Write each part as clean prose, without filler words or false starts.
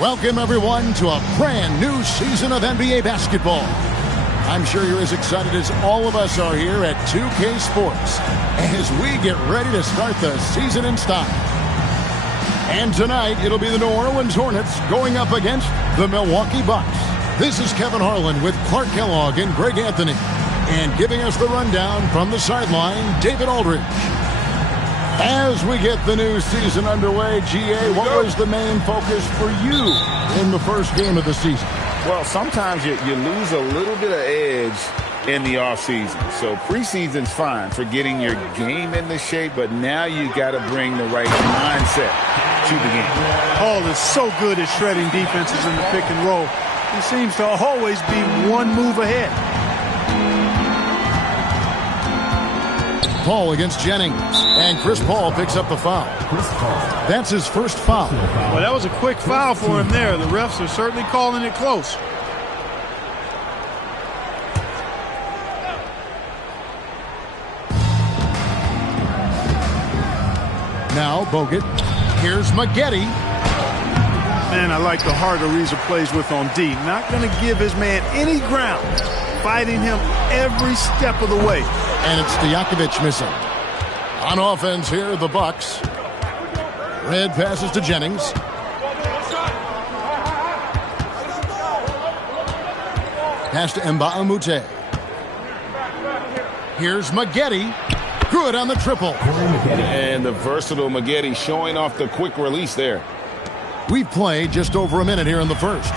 Welcome, everyone, to a brand new season of NBA basketball. I'm sure you're as excited as all of us are here at 2K Sports as we get ready to start the season in style. And tonight, it'll be the New Orleans Hornets going up against the Milwaukee Bucks. This is Kevin Harlan with Clark Kellogg and Greg Anthony. And giving us the rundown from the sideline, David Aldridge. As we get the new season underway, GA, what was the main focus for you in the first game of the season? Well, sometimes you lose a little bit of edge in the offseason. So preseason's fine for getting your game into shape, but now you got to bring the right mindset to the game. Hall is so good at shredding defenses in the pick and roll. He seems to always be one move ahead. Paul against Jennings, and Chris Paul picks up the foul. That's his first foul. Well, that was a quick foul for him there. The refs are certainly calling it close. Now Bogut. Here's Maggette. Man, I like the heart Ariza plays with on D. Not going to give his man any ground. Fighting him every step of the way. And it's Stojakovic missing. On offense here, the Bucks. Red passes to Jennings. Pass to Mbamute. Here's Maggette. Good on the triple. And the versatile Maggette showing off the quick release there. We've played just over a minute here in the first.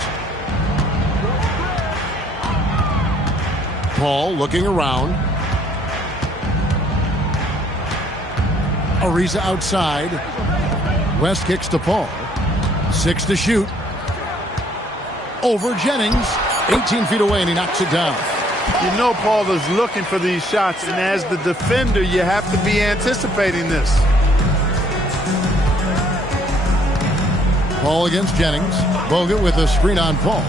Paul looking around. Ariza outside. West kicks to Paul. 6 to shoot. Over Jennings. 18 feet away, and he knocks it down. You know Paul is looking for these shots, and as the defender, you have to be anticipating this. Paul against Jennings. Bogut with a screen on Paul.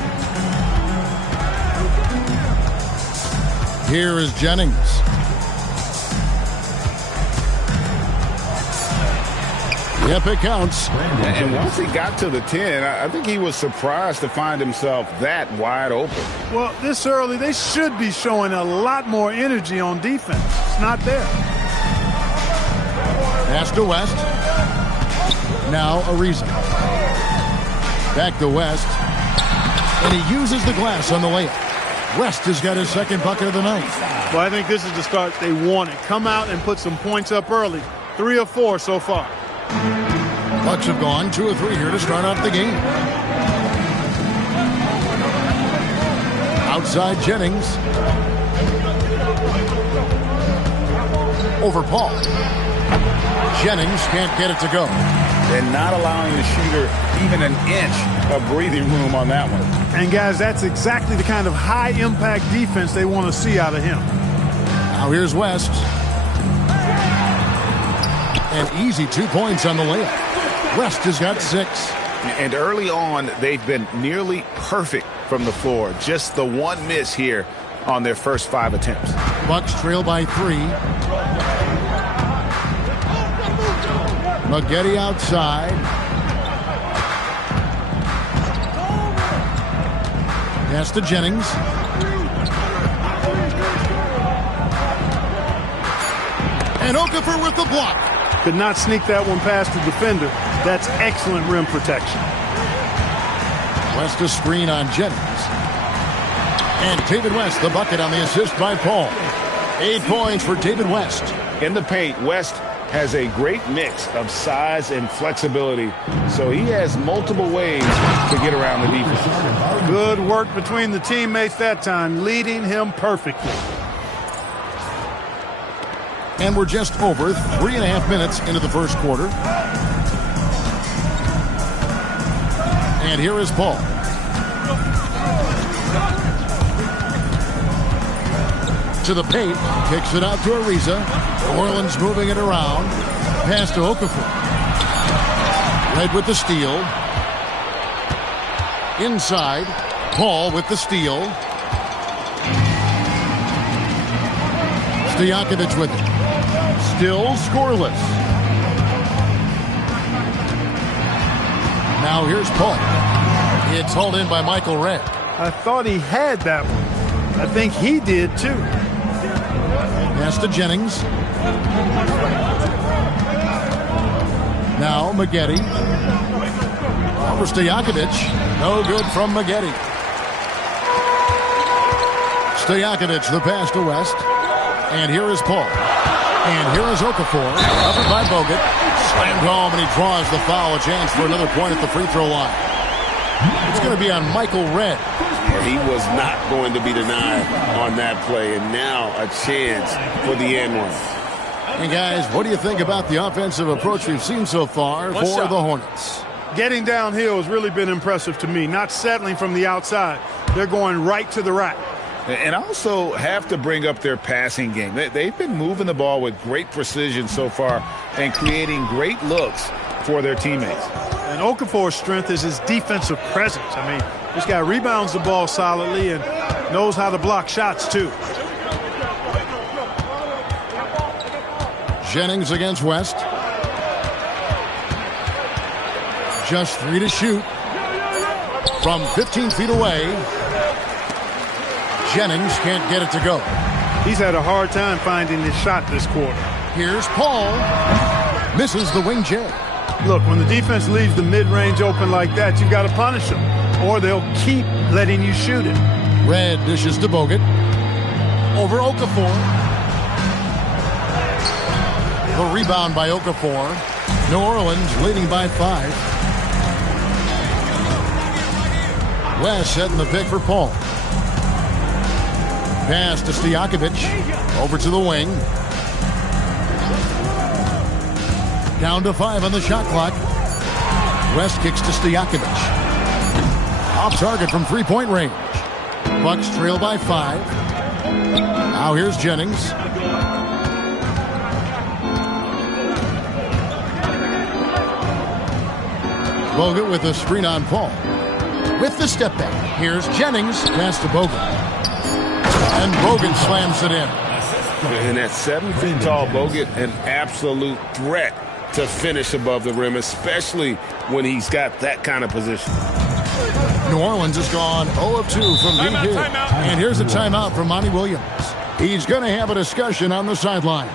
Here is Jennings. Yep, it counts. And once he got to the 10, I think he was surprised to find himself that wide open. Well, this early, they should be showing a lot more energy on defense. It's not there. Pass to West. Now Ariza. Back to West. And he uses the glass on the layup. West has got his second bucket of the night. Well, I think this is the start they wanted. Come out and put some points up early. 3 or 4 so far. Bucks have gone 2 or 3 here to start off the game. Outside Jennings. Over Paul. Jennings can't get it to go. And not allowing the shooter even an inch of breathing room on that one. And, guys, that's exactly the kind of high-impact defense they want to see out of him. Now here's West. An easy 2 points on the layup. West has got 6. And early on, they've been nearly perfect from the floor. Just the one miss here on their first 5 attempts. Bucks trail by 3. Maggette outside. Pass to Jennings. And Okafor with the block. Could not sneak that one past the defender. That's excellent rim protection. West a screen on Jennings. And David West, the bucket on the assist by Paul. 8 points for David West. In the paint, West has a great mix of size and flexibility, so he has multiple ways to get around the defense. Good work between the teammates that time, leading him perfectly. And we're just over 3.5 minutes into the first quarter. And here is Paul. To the paint, kicks it out to Ariza. Orleans moving it around. Pass to Okafor. Red with the steal. Inside, Paul with the steal. Stojakovic with it. Still scoreless. Now here's Paul. It's hauled in by Michael Redd. I thought he had that one. I think he did too. Pass to Jennings. Now Maggette. Over Stojakovic. No good from Maggette. Stojakovic, the pass to West. And here is Paul. And here is Okafor. Covered by Bogut. Slammed home, and he draws the foul. A chance for another point at the free throw line. It's going to be on Michael Redd. He was not going to be denied on that play, and now a chance for the end one. And guys, what do you think about the offensive approach we've seen so far for the Hornets? Getting downhill has really been impressive to me, not settling from the outside. They're going right to the rack. And also have to bring up their passing game. They've been moving the ball with great precision so far and creating great looks for their teammates. And Okafor's strength is his defensive presence. I mean, this guy rebounds the ball solidly and knows how to block shots, too. Jennings against West. Just 3 to shoot. From 15 feet away. Jennings can't get it to go. He's had a hard time finding his shot this quarter. Here's Paul. Misses the wing J. Look, when the defense leaves the mid-range open like that, you've got to punish them, or they'll keep letting you shoot it. Red dishes to Bogut. Over Okafor. The rebound by Okafor. New Orleans leading by 5. West setting the pick for Paul. Pass to Stojakovic. Over to the wing. Down to 5 on the shot clock. West kicks to Stojakovic. Off target from three-point range. Bucks trail by 5. Now here's Jennings. Bogut with a screen on Paul. With the step back. Here's Jennings. Pass to Bogut. And Bogut slams it in. And at 7 feet tall, Bogut, an absolute threat to finish above the rim, especially when he's got that kind of position. New Orleans has gone 0 of 2 from deep here. And here's a timeout from Monty Williams. He's going to have a discussion on the sideline.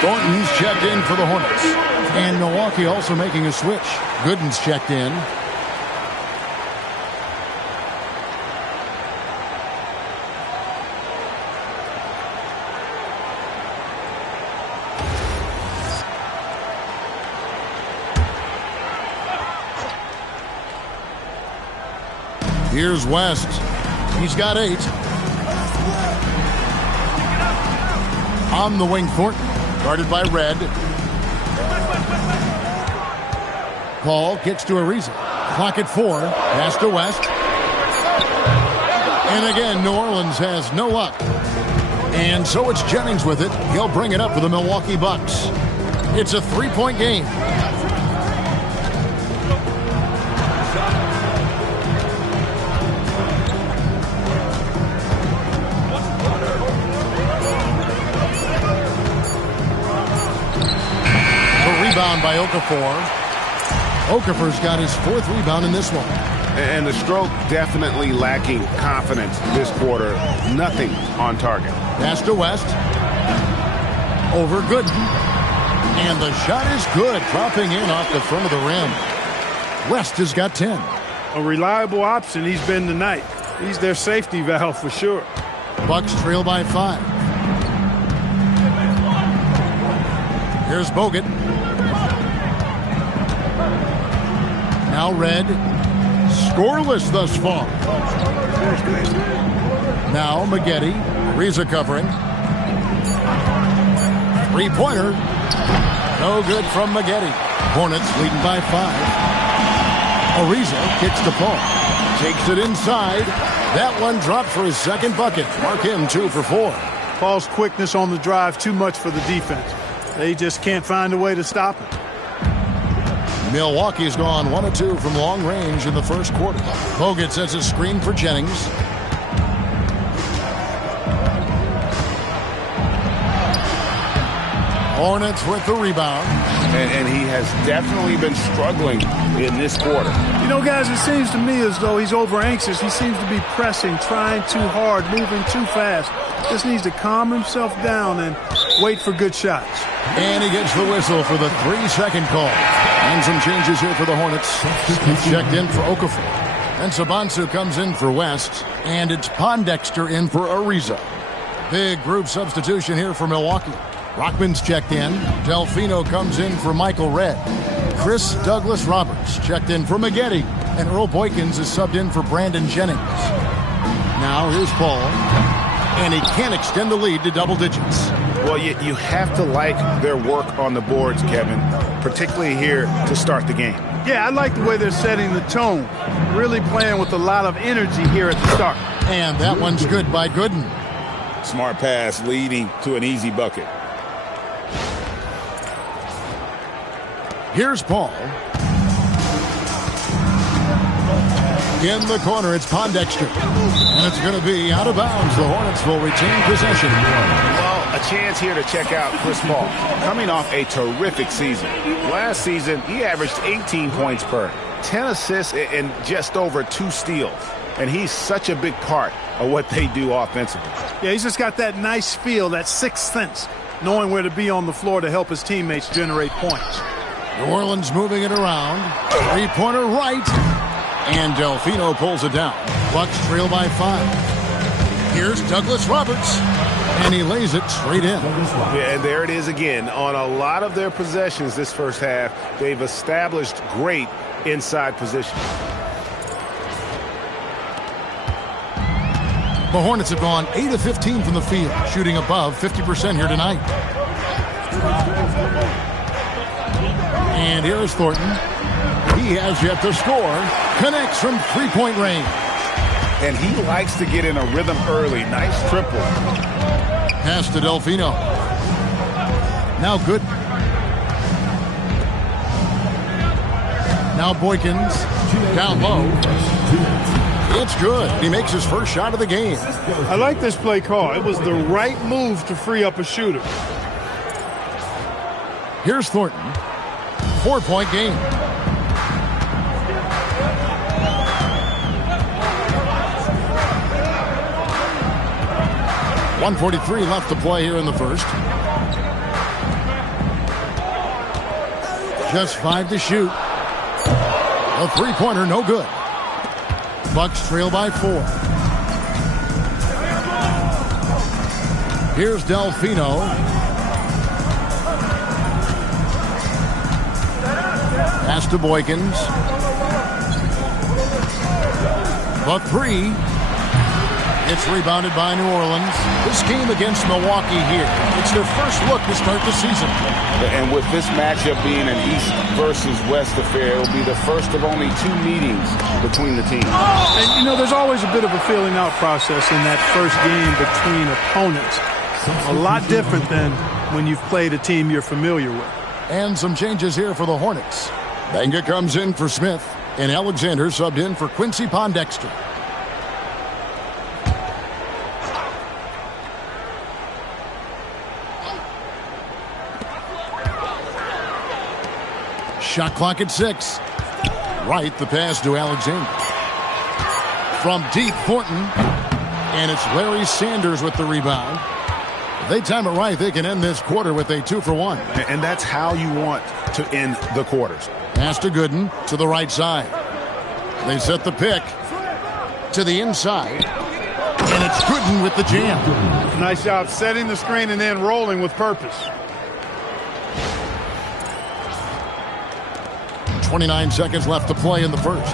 Thornton's checked in for the Hornets. And Milwaukee also making a switch. Gooden's checked in. Here's West. He's got 8. On the wing, Thornton. Guarded by Red. Paul kicks to Ariza. Clock at 4. Pass to West. And again, New Orleans has no luck. And so it's Jennings with it. He'll bring it up for the Milwaukee Bucks. It's a 3-point game. by Okafor. Okafor's got his 4th rebound in this one. And the stroke definitely lacking confidence this quarter. Nothing on target. Pass to West. Over Gooden. And the shot is good, dropping in off the front of the rim. West has got 10. A reliable option he's been tonight. He's their safety valve for sure. Bucks trail by 5. Here's Bogut. Now Red. Scoreless thus far. Now Maggette. Ariza covering. 3-pointer. No good from Maggette. Hornets leading by 5. Ariza kicks to Paul. Takes it inside. That one dropped for his 2nd bucket. Mark him 2 for 4. Paul's quickness on the drive too much for the defense. They just can't find a way to stop him. Milwaukee's gone 1 of 2 from long range in the first quarter. Bogut sets a screen for Jennings. Hornets with the rebound. And he has definitely been struggling in this quarter. You know, guys, it seems to me as though he's over anxious. He seems to be pressing, trying too hard, moving too fast. Just needs to calm himself down and wait for good shots. And he gets the whistle for the 3-second call. And some changes here for the Hornets. Checked in for Okafor. And Sabansu comes in for West. And it's Pondexter in for Ariza. Big group substitution here for Milwaukee. Rockman's checked in. Delfino comes in for Michael Redd. Chris Douglas Roberts checked in for Maggette. And Earl Boykins is subbed in for Brandon Jennings. Now here's Paul. And he can't extend the lead to double digits. Well, you have to like their work on the boards, Kevin, particularly here to start the game. Yeah, I like the way they're setting the tone. Really playing with a lot of energy here at the start. And that one's good by Gooden. Smart pass leading to an easy bucket. Here's Paul. In the corner, it's Pondexter. And it's going to be out of bounds. The Hornets will retain possession. Well, a chance here to check out Chris Paul. Coming off a terrific season. Last season, he averaged 18 points per, 10 assists, and just over 2 steals. And he's such a big part of what they do offensively. Yeah, he's just got that nice feel, that 6th sense, knowing where to be on the floor to help his teammates generate points. New Orleans moving it around. 3-pointer right. And Delfino pulls it down. Bucks trail by 5. Here's Douglas Roberts. And he lays it straight in. Yeah, and there it is again. On a lot of their possessions this first half, they've established great inside position. The Hornets have gone 8 of 15 from the field, shooting above 50% here tonight. And here's Thornton. He has yet to score. Connects from 3-point range. And he likes to get in a rhythm early. Nice triple. Pass to Delfino. Now good. Now Boykins. Down low. It's good. He makes his first shot of the game. I like this play call. It was the right move to free up a shooter. Here's Thornton. 4-point game. .143 left to play here in the first. Just 5 to shoot. A 3-pointer, no good. Bucks trail by 4. Here's Delfino. Pass to Boykins. The 3. It's rebounded by New Orleans. This game against Milwaukee here. It's their first look to start the season. And with this matchup being an East versus West affair, it'll be the first of only 2 meetings between the teams. And, you know, there's always a bit of a feeling out process in that first game between opponents. A lot different than when you've played a team you're familiar with. And some changes here for the Hornets. Benga comes in for Smith, and Alexander subbed in for Quincy Pondexter. Shot clock at 6. Right, the pass to Alexander. From deep, Thornton. And it's Larry Sanders with the rebound. If they time it right, they can end this quarter with a 2-for-1. And that's how you want to end the quarters. Pass to Gooden to the right side. They set the pick to the inside. And it's Gooden with the jam. Nice job setting the screen and then rolling with purpose. 29 seconds left to play in the first.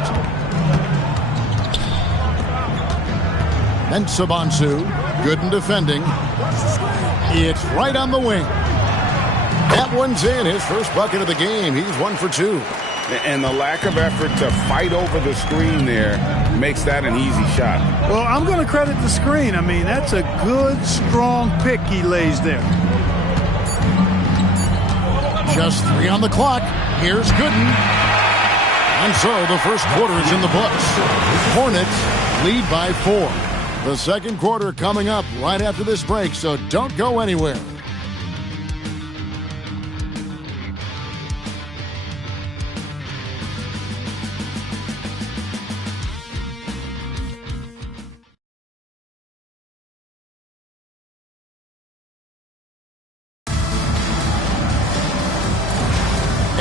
Then Sabansu. Gooden defending. It's right on the wing. That one's in. His first bucket of the game. He's 1 for 2. And the lack of effort to fight over the screen there makes that an easy shot. Well, I'm going to credit the screen. I mean, that's a good, strong pick he lays there. Just 3 on the clock. Here's Gooden. And so the first quarter is in the books. Hornets lead by 4. The second quarter coming up right after this break, so don't go anywhere.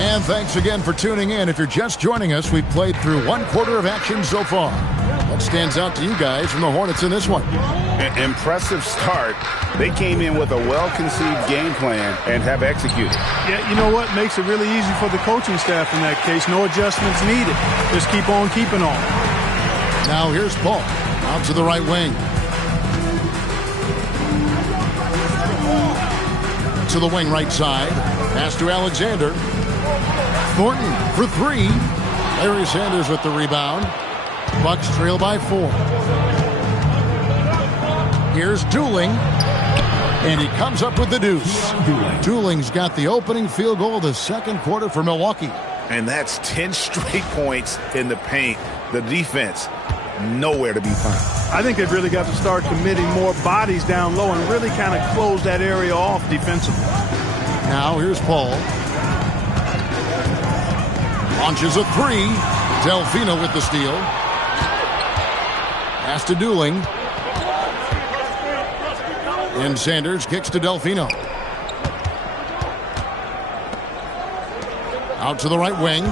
And thanks again for tuning in. If you're just joining us, we've played through 1 quarter of action so far. What stands out to you guys from the Hornets in this one? Impressive start. They came in with a well-conceived game plan and have executed. Yeah, you know what? Makes it really easy for the coaching staff in that case. No adjustments needed. Just keep on keeping on. Now here's Paul. Out to the right wing. To the wing right side. Pass to Alexander. Thornton for 3. Larry Sanders with the rebound. Bucks trail by 4. Here's Dooling. And he comes up with the deuce. Dooling's got the opening field goal of the second quarter for Milwaukee. And that's 10 straight points in the paint. The defense, nowhere to be found. I think they've really got to start committing more bodies down low and really kind of close that area off defensively. Now here's Paul. Launches a 3. Delfino with the steal. Pass to Dooling. And Sanders kicks to Delfino. Out to the right wing.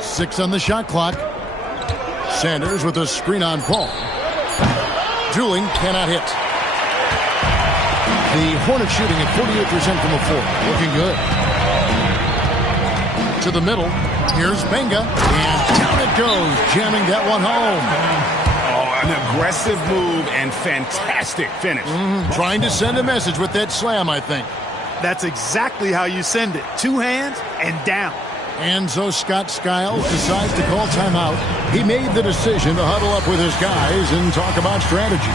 6 on the shot clock. Sanders with a screen on Paul. Dooling cannot hit. The Hornets shooting at 48% from the floor. Looking good. To the middle. Here's Benga. And down it goes. Jamming that one home. An aggressive move and fantastic finish. Trying to send a message with that slam, I think. That's exactly how you send it. 2 hands and down. And so Scott Skiles decides to call timeout. He made the decision to huddle up with his guys and talk about strategy.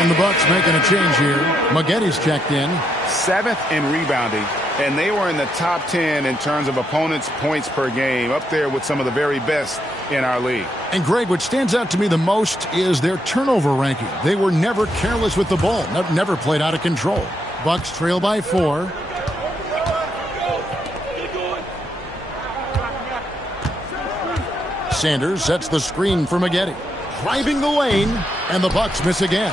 And the Bucks making a change here. Maggetti's checked in. 7th in rebounding, and they were in the top 10 in terms of opponents' points per game, up there with some of the very best in our league. And Greg, what stands out to me the most is their turnover ranking. They were never careless with the ball, never played out of control. Bucks trail by 4. Sanders sets the screen for Maggette. Driving the lane, and the Bucks miss again.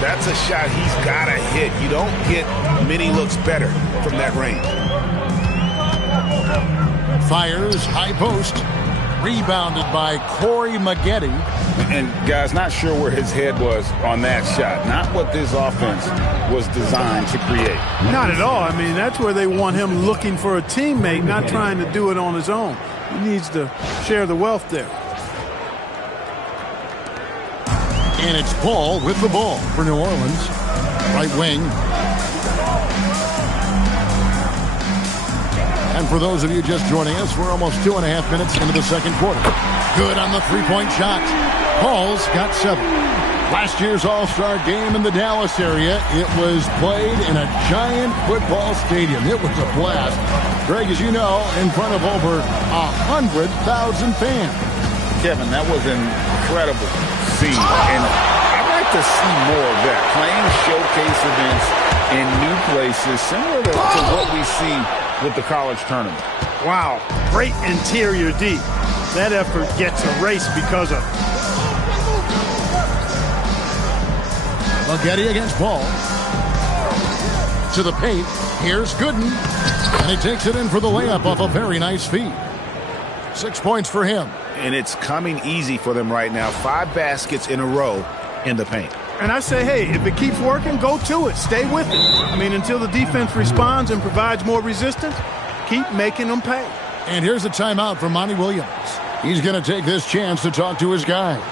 That's a shot he's got to hit. You don't get many looks better from that range. Fires, high post. Rebounded by Corey Maggette. And, guys, not sure where his head was on that shot. Not what this offense was designed to create. Not at all. I mean, that's where they want him looking for a teammate, not trying to do it on his own. He needs to share the wealth there. And it's Paul with the ball for New Orleans. Right wing. And for those of you just joining us, we're almost 2.5 minutes into the second quarter. Good on the three-point shot. Paul's got 7. Last year's All-Star game in the Dallas area, it was played in a giant football stadium. It was a blast. Greg, as you know, in front of over 100,000 fans. Kevin, that was an incredible scene. And I'd like to see more of that. Playing showcase events in new places, similar to what we see with the college tournament. Wow, great interior D. That effort gets erased because of Maggette against Paul. To the paint. Here's Gooden. And he takes it in for the layup off a very nice feed. 6 points for him. And it's coming easy for them right now. 5 baskets in a row in the paint. And I say, hey, if it keeps working, go to it. Stay with it. I mean, until the defense responds and provides more resistance, keep making them pay. And here's a timeout from Monty Williams. He's going to take this chance to talk to his guys.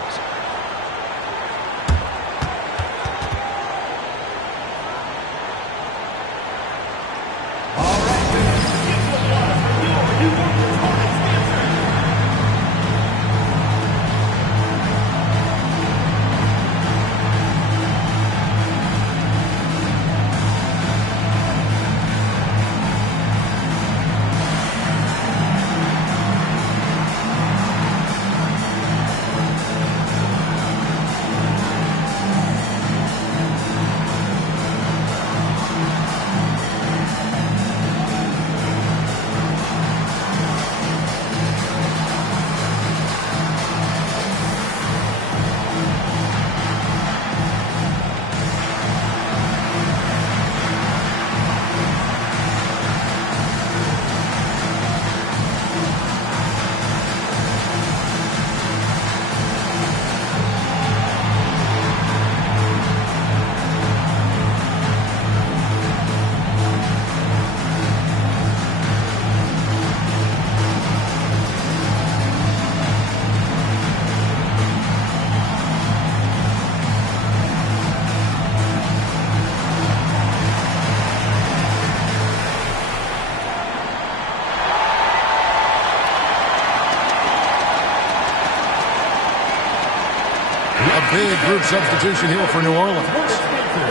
Big group substitution here for New Orleans.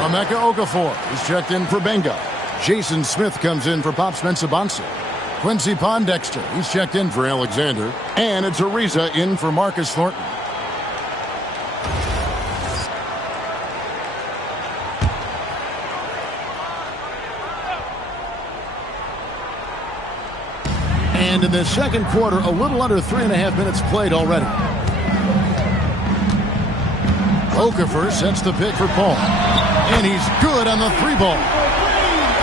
Emeka Okafor is checked in for Benga. Jason Smith comes in for Pops Mensah-Bonsu. Quincy Pondexter, he's checked in for Alexander. And it's Ariza in for Marcus Thornton. And in the second quarter, a little under 3.5 minutes played already. Okafor sets the pick for Paul. And he's good on the 3-ball.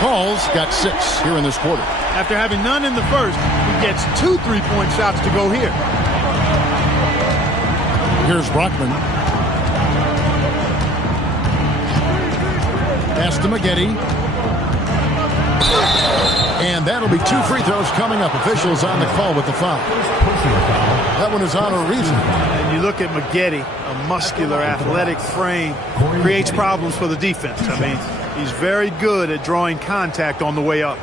Paul's got 6 here in this quarter. After having none in the first, he gets 2 3-point shots to go here. Here's Brockman. Pass to Maggette. And that'll be 2 free throws coming up. Officials on the call with the foul. That one is on Ariza. And you look at Maggette, a muscular, athletic frame, creates problems for the defense. I mean, he's very good at drawing contact on the way up.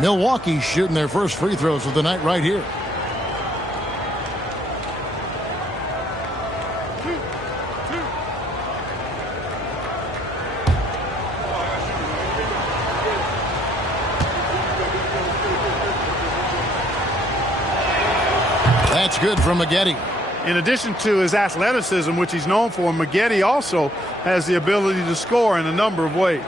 Milwaukee shooting their first free throws of the night right here. That's good from Maggette. In addition to his athleticism, which he's known for, Maggette also has the ability to score in a number of ways.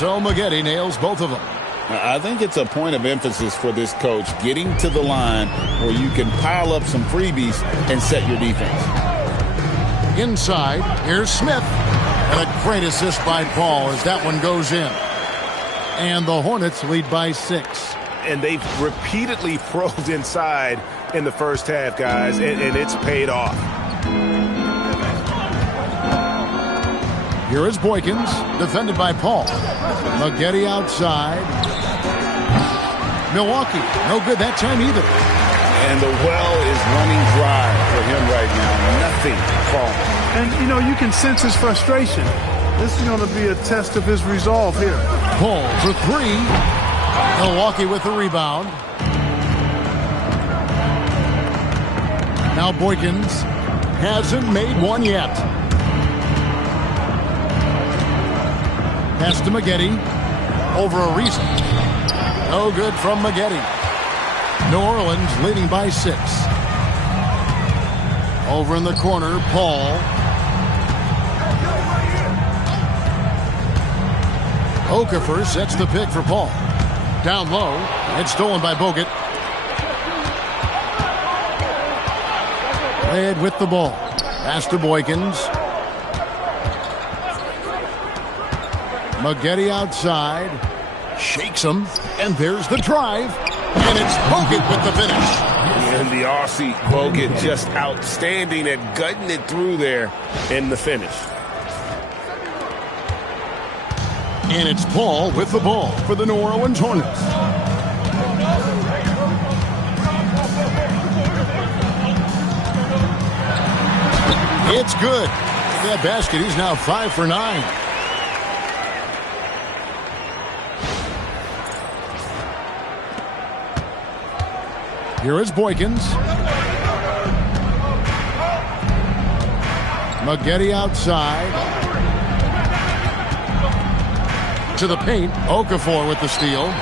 so Maggette nails both of them. I think it's a point of emphasis for this coach, getting to the line where you can pile up some freebies and set your defense. Inside, here's Smith. And a great assist by Paul as that one goes in. And the Hornets lead by 6. And they've repeatedly probed inside in the first half, guys, and it's paid off. Here is Boykins, defended by Paul. Maggette outside. Milwaukee, no good that time either. And the well is running dry for him right now. Nothing falling. And, you know, you can sense his frustration. This is going to be a test of his resolve here. Paul for 3. Milwaukee with the rebound. Now Boykins hasn't made one yet. Pass to Maggette. Over a reason. No good from Maggette. New Orleans leading by 6. Over in the corner, Paul. Okafor sets the pick for Paul. Down low. It's stolen by Bogut. Led with the ball. Pass to Boykins. Maggette outside. Shakes him. And there's the drive. And it's Bogut with the finish. And the Aussie Bogut just outstanding at gutting it through there in the finish. And it's Paul with the ball for the New Orleans Hornets. It's good. That basket, he's now 5 for 9. Here is Boykins. Maggette outside. To the paint. Okafor with the steal.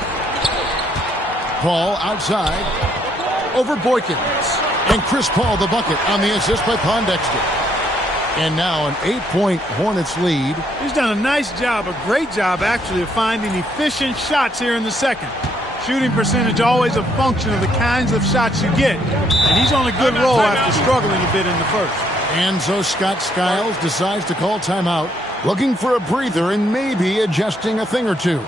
Paul outside. Over Boykins. And Chris Paul the bucket on the assist by Pondexter. And now an 8-point Hornets lead. He's done a nice job, a great job actually, of finding efficient shots here in the second. Shooting percentage always a function of the kinds of shots you get. And he's on a good roll after struggling a bit in the first. And so Scott Skiles decides to call timeout, looking for a breather and maybe adjusting a thing or two.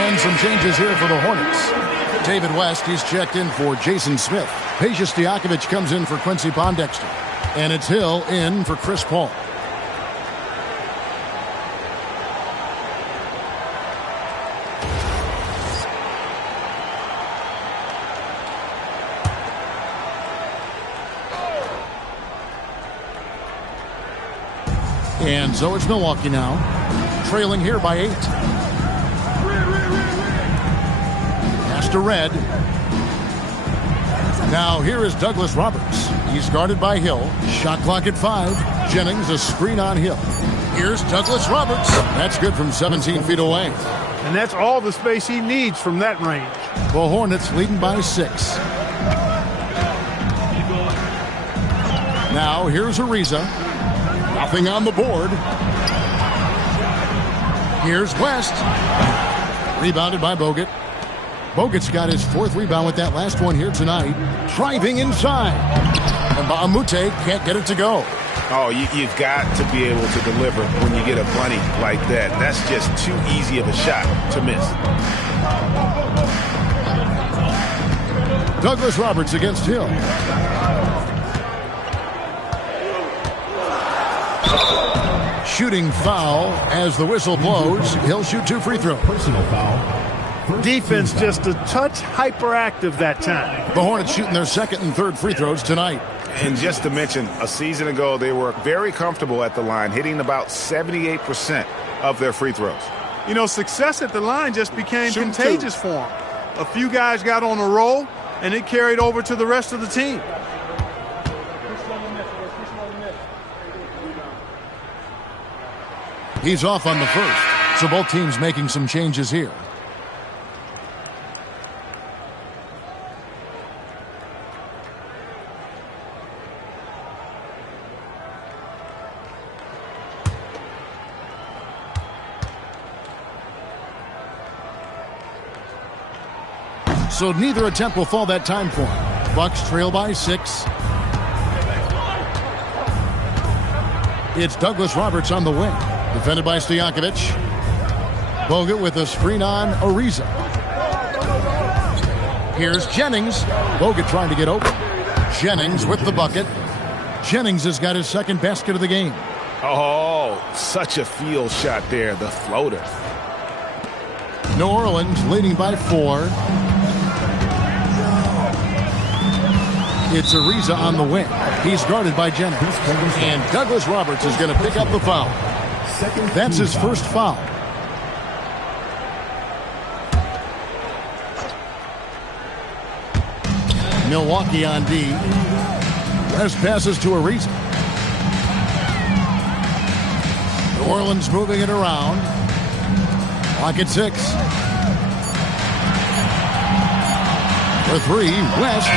And some changes here for the Hornets. David West, he's checked in for Jason Smith. Peja Stojakovic comes in for Quincy Pondexter. And it's Hill in for Chris Paul. And so it's Milwaukee now, trailing here by 8. Pass to Red. Now here is Douglas Roberts. He's guarded by Hill. Shot clock at 5. Jennings a screen on Hill. Here's Douglas Roberts. That's good from 17 feet away. And that's all the space he needs from that range. The Hornets leading by 6. Now here's Ariza. Nothing on the board. Here's West. Rebounded by Bogut. Bogut's got his 4th rebound with that last one here tonight. Driving inside. And Baamute can't get it to go. Oh, you've got to be able to deliver when you get a bunny like that. That's just too easy of a shot to miss. Douglas Roberts against Hill. Shooting foul as the whistle blows. He'll shoot 2 free throws. Personal foul. Defense just a touch hyperactive that time. The Hornets shooting their 2nd and 3rd free throws tonight. And just to mention, a season ago, they were very comfortable at the line, hitting about 78% of their free throws. You know, success at the line just became contagious for them. A few guys got on a roll, and it carried over to the rest of the team. He's off on the first, so both teams making some changes here. So neither attempt will fall that time for him. Bucks trail by 6. It's Douglas Roberts on the wing. Defended by Stojakovic. Bogut with a screen on Ariza. Here's Jennings. Bogut trying to get open. Jennings with the bucket. Jennings has got his 2nd basket of the game. Oh, such a field shot there, the floater. New Orleans leading by 4. It's Ariza on the wing. He's guarded by Jennings. And Douglas Roberts is going to pick up the foul. That's his 1st foul. Milwaukee on D. West passes to Ariza. New Orleans moving it around. Clock at 6. For 3, West.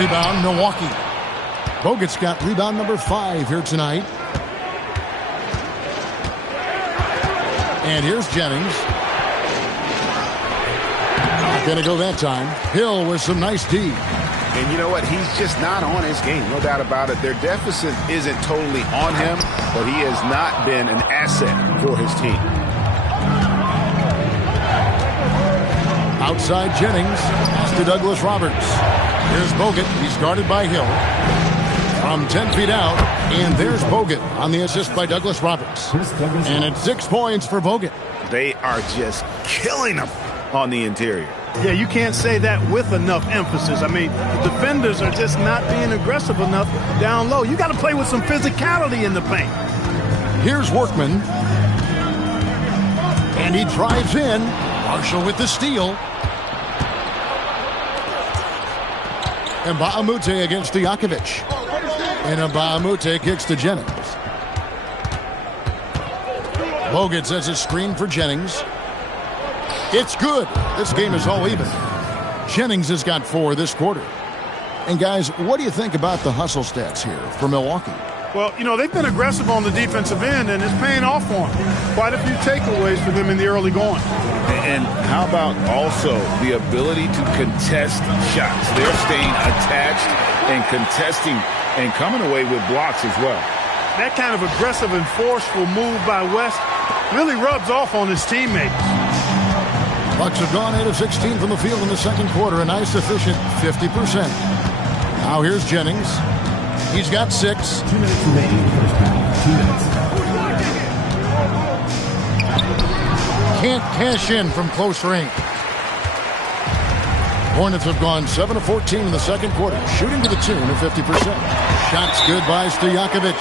Rebound, Milwaukee. Bogut's got rebound number 5 here tonight. And here's Jennings. Not going to go that time. Hill with some nice D. And you know what? He's just not on his game. No doubt about it. Their deficit isn't totally on him, but he has not been an asset for his team. Outside Jennings. To Douglas Roberts. Here's Bogut. He's guarded by Hill. From 10 feet out. And there's Bogut on the assist by Douglas Roberts. And it's 6 points for Bogut. They are just killing him on the interior. Yeah, you can't say that with enough emphasis. I mean, the defenders are just not being aggressive enough down low. You got to play with some physicality in the paint. Here's Workman. And he drives in. Marshall with the steal. And Baamute against Stojakovic. And Baamute kicks to Jennings. Bogut sets a screen for Jennings. It's good. This game is all even. Jennings has got 4 this quarter. And guys, what do you think about the hustle stats here for Milwaukee? Well, you know, they've been aggressive on the defensive end, and it's paying off for them. Quite a few takeaways for them in the early going. And how about also the ability to contest shots? They're staying attached and contesting and coming away with blocks as well. That kind of aggressive and forceful move by West really rubs off on his teammates. Bucks have gone 8 of 16 from the field in the second quarter. A nice efficient 50%. Now here's Jennings. He's got 6. 2 minutes remaining in the first half. 2 minutes. Can't cash in from close range. Hornets have gone 7 of 14 in the second quarter, shooting to the tune of 50%. Shots good by Stojakovic.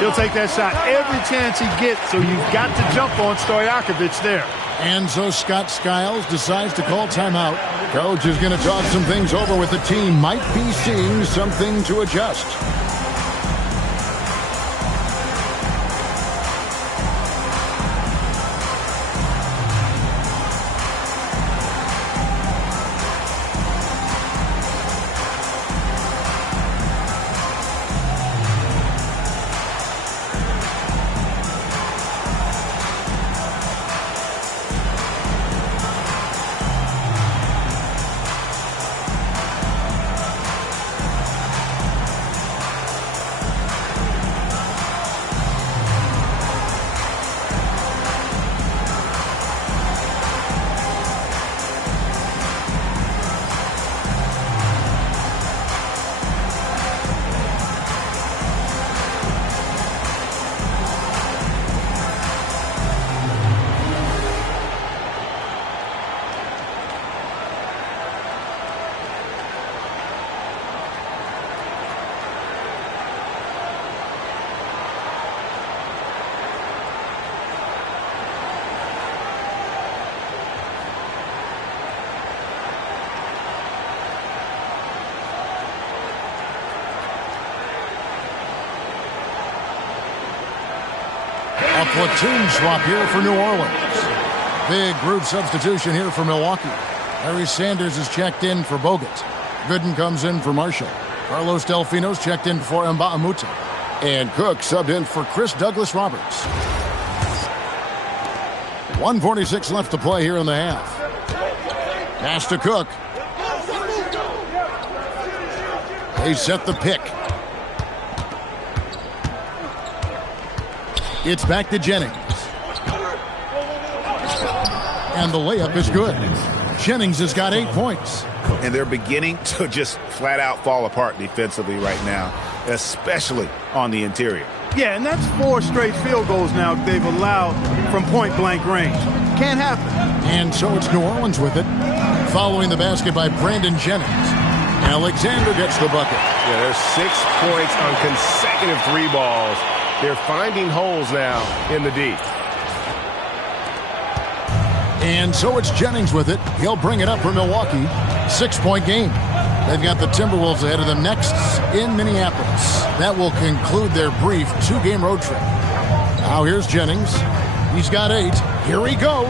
He'll take that shot every chance he gets, so you've got to jump on Stojakovic there. And so Scott Skiles decides to call timeout. Coach is going to talk some things over with the team. Might be seeing something to adjust. A platoon swap here for New Orleans. Big group substitution here for Milwaukee. Harry Sanders is checked in for Bogut. Gooden comes in for Marshall. Carlos Delfino's checked in for Mba'amuta. And Cook subbed in for Chris Douglas-Roberts. 1:46 left to play here in the half. Pass to Cook. They set the pick. It's back to Jennings. And the layup is good. Jennings has got 8 points. And they're beginning to just flat out fall apart defensively right now, especially on the interior. Yeah, and that's 4 straight field goals now they've allowed from point-blank range. Can't happen. And so it's New Orleans with it. Following the basket by Brandon Jennings. Alexander gets the bucket. Yeah, there's 6 points on consecutive 3 balls. They're finding holes now in the D. And so it's Jennings with it. He'll bring it up for Milwaukee. 6-point game. They've got the Timberwolves ahead of them next in Minneapolis. That will conclude their brief 2-game road trip. Now here's Jennings. He's got 8. Here he goes.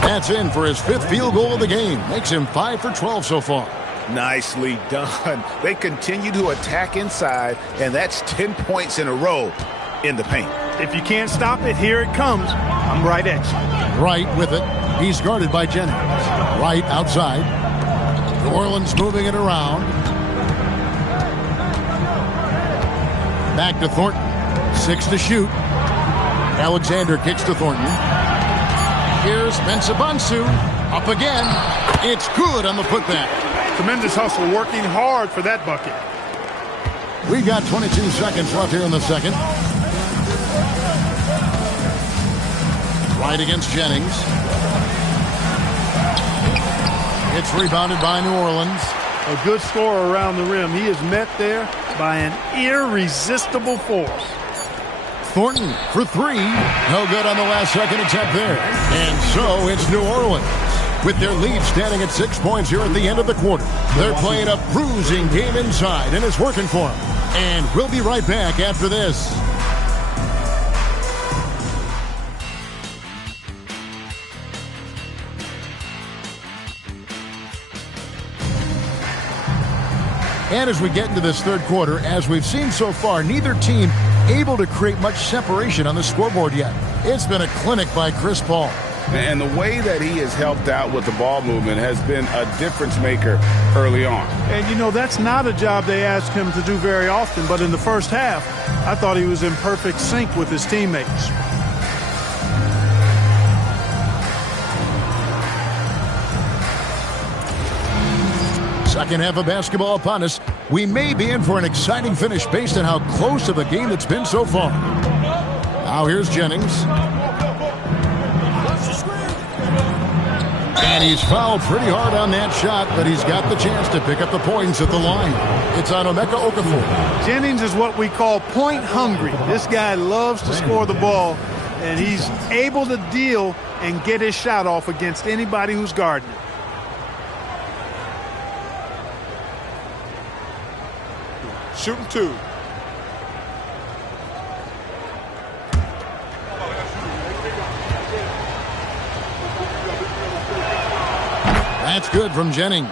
That's in for his 5th field goal of the game. Makes him 5 for 12 so far. Nicely done. They continue to attack inside, and that's 10 points in a row in the paint. If you can't stop it, here it comes. I'm right at you. Wright with it. He's guarded by Jennings. Wright outside. New Orleans moving it around. Back to Thornton. 6 to shoot. Alexander kicks to Thornton. Here's Mensah-Bonsu. Up again. It's good on the putback. Tremendous hustle, working hard for that bucket. We've got 22 seconds left here in the second. Right against Jennings. It's rebounded by New Orleans. A good scorer around the rim. He is met there by an irresistible force. Thornton for 3. No good on the last second attempt there. And so it's New Orleans with their lead standing at 6 points here at the end of the quarter. They're playing a bruising game inside, and it's working for them. And we'll be right back after this. And as we get into this third quarter, as we've seen so far, neither team able to create much separation on the scoreboard yet. It's been a clinic by Chris Paul. And the way that he has helped out with the ball movement has been a difference maker early on. And, you know, that's not a job they ask him to do very often. But in the first half, I thought he was in perfect sync with his teammates. Second half of basketball upon us. We may be in for an exciting finish based on how close of a game it's been so far. Now here's Jennings. And he's fouled pretty hard on that shot, but he's got the chance to pick up the points at the line. It's on Emeka Okafor. Jennings is what we call point hungry. This guy loves to score the ball, and he's able to deal and get his shot off against anybody who's guarding it. Shooting 2. That's good from Jennings.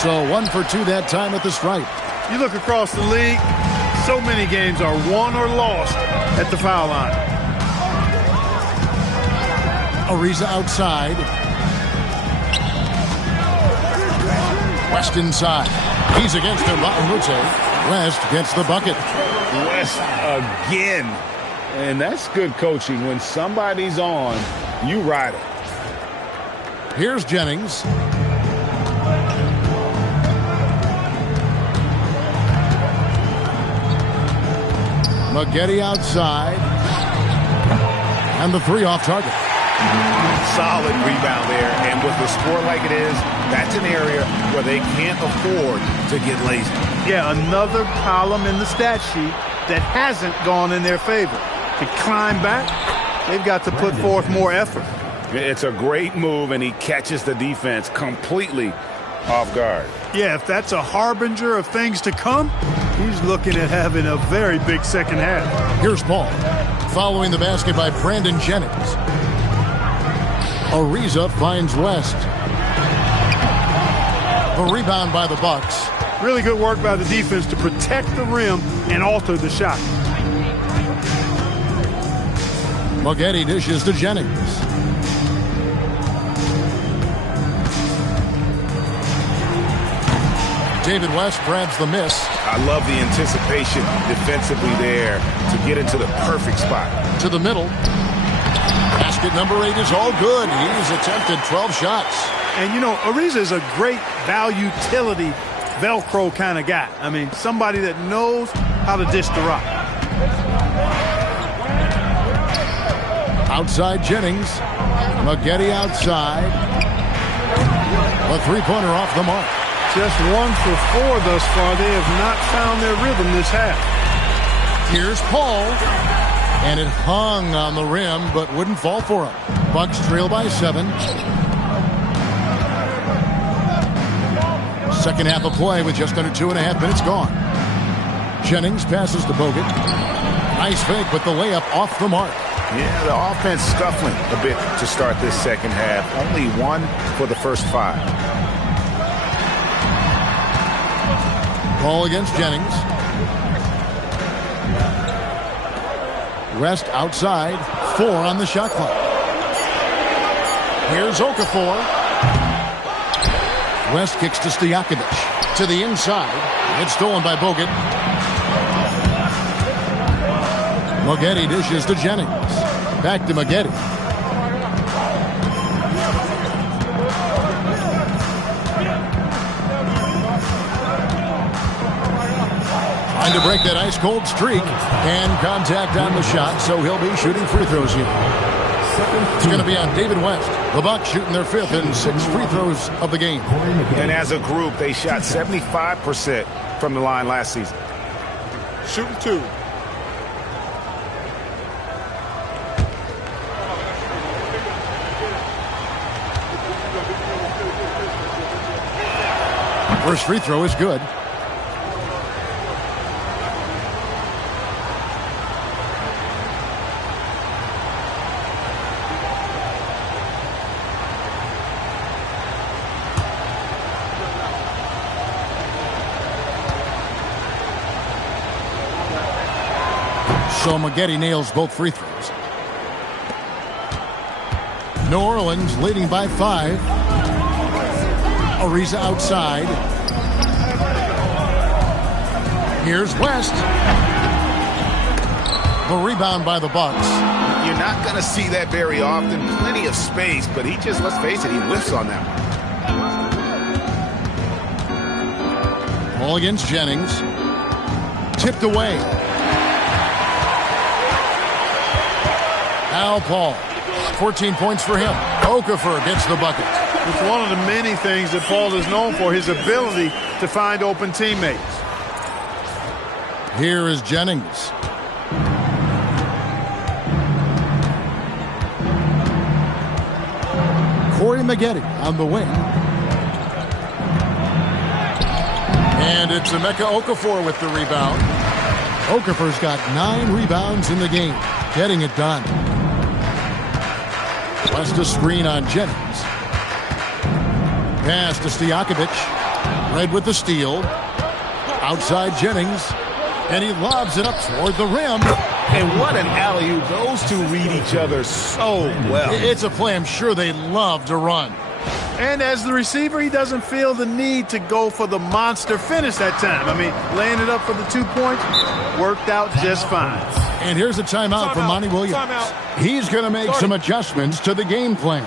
So 1 for 2 that time at the stripe. You look across the league, so many games are won or lost at the foul line. Ariza outside. West inside. He's against Mba'amuta. West gets the bucket. West again. And that's good coaching. When somebody's on, you ride it. Here's Jennings. Maggette outside. And the 3 off target. Solid rebound there. And with the score like it is, that's an area where they can't afford to get lazy. Yeah, another column in the stat sheet that hasn't gone in their favor. To climb back, they've got to put forth more effort. It's a great move, and he catches the defense completely off guard. Yeah, if that's a harbinger of things to come, he's looking at having a very big second half. Here's Paul. Following the basket by Brandon Jennings. Ariza finds West. A rebound by the Bucks. Really good work by the defense to protect the rim and alter the shot. Moghetti dishes to Jennings. David West grabs the miss. I love the anticipation defensively there to get into the perfect spot. To the middle. Basket number 8 is all good. He's attempted 12 shots. And, you know, Ariza is a great value-utility Velcro kind of guy. I mean, somebody that knows how to dish the rock. Outside Jennings. Moghetti outside. A three-pointer off the mark. Just 1 for 4 thus far. They have not found their rhythm this half. Here's Paul. And it hung on the rim, but wouldn't fall for him. Bucks trail by 7. Second half of play with just under 2.5 minutes gone. Jennings passes to Bogut. Nice fake, but the layup off the mark. Yeah, the offense scuffling a bit to start this second half. Only 1 for the first 5. Ball against Jennings. West outside. 4 on the shot clock. Here's Okafor. West kicks to Stojakovic. To the inside. It's stolen by Bogut. Moghetti dishes to Jennings. Back to Moghetti. Trying to break that ice-cold streak. And contact on the shot, so he'll be shooting free throws here. It's going to be on David West. The Bucks shooting their 5th and 6th free throws of the game. And as a group, they shot 75% from the line last season. Shooting 2. First free throw is good. So Moghetti nails both free throws. New Orleans leading by 5. Ariza outside. Here's West. The rebound by the Bucks. You're not going to see that very often. Plenty of space, but he just, let's face it, he whiffs on that one. Ball against Jennings. Tipped away. Al Paul. 14 points for him. Okafor gets the bucket. It's one of the many things that Paul is known for, his ability to find open teammates. Here is Jennings. Corey Moghetti on the wing. And it's Emeka Okafor with the rebound. Okafor's got 9 rebounds in the game. Getting it done. West a screen on Jennings. Pass to Stojakovic. Red with the steal. Outside Jennings. And he lobs it up toward the rim. And what an alley-oop. Those two read each other so well. It's a play I'm sure they love to run. And as the receiver, he doesn't feel the need to go for the monster finish that time. I mean, laying it up for the 2 points worked out just fine. And here's a timeout for Monty Williams. He's going to make some adjustments to the game plan.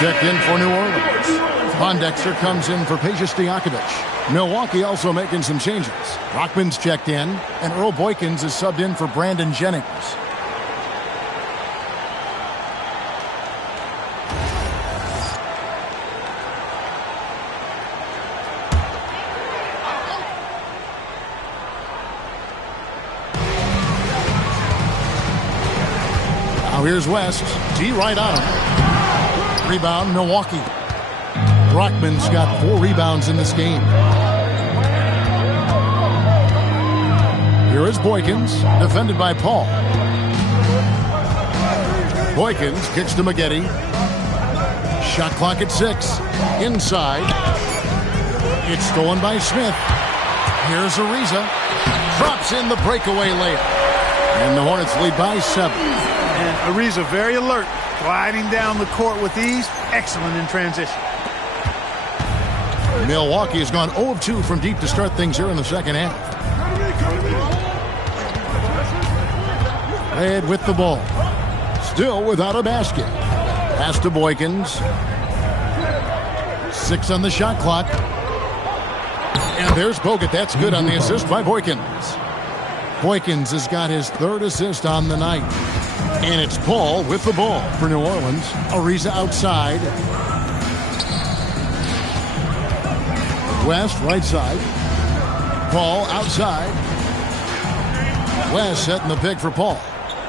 Checked in for New Orleans. Pondexter comes in for Peja Stojakovic. Milwaukee also making some changes. Rockman's checked in, and Earl Boykins is subbed in for Brandon Jennings. Now here's West. D right on him. Rebound, Milwaukee. Rockman's got 4 rebounds in this game. Here is Boykins, defended by Paul. Boykins kicks to Maggette. Shot clock at 6. Inside. It's stolen by Smith. Here's Ariza. Drops in the breakaway layup. And the Hornets lead by 7. And Ariza very alert, gliding down the court with ease. Excellent in transition. Milwaukee has gone 0 of 2 from deep to start things here in the second half. Red with the ball. Still without a basket. Pass to Boykins. 6 on the shot clock. And there's Bogut. That's good on the assist by Boykins. Boykins has got his 3rd assist on the night. And it's Paul with the ball for New Orleans. Ariza outside. West, right side. Paul outside. West setting the pick for Paul.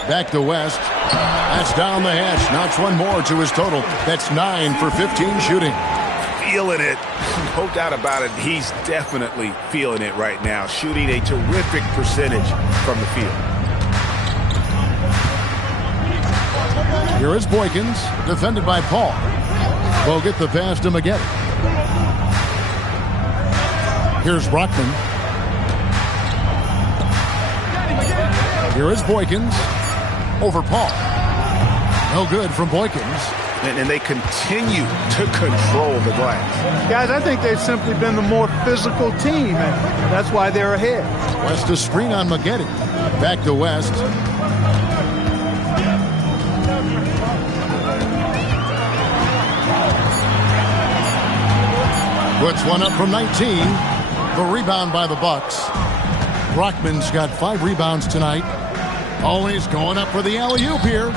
Back to West. That's down the hatch. Knocks one more to his total. That's 9 for 15 shooting. Feeling it. No doubt about it. He's definitely feeling it right now. Shooting a terrific percentage from the field. Here is Boykins, defended by Paul. Bogut the pass to Maggette. Here's Rockman. Here is Boykins. Over Paul. No good from Boykins. And they continue to control the glass. Guys, I think they've simply been the more physical team, and that's why they're ahead. West a screen on Maggette. Back to West. Puts one up from 19. The rebound by the Bucks. Rockman's got 5 rebounds tonight. Always going up for the alley-oop here.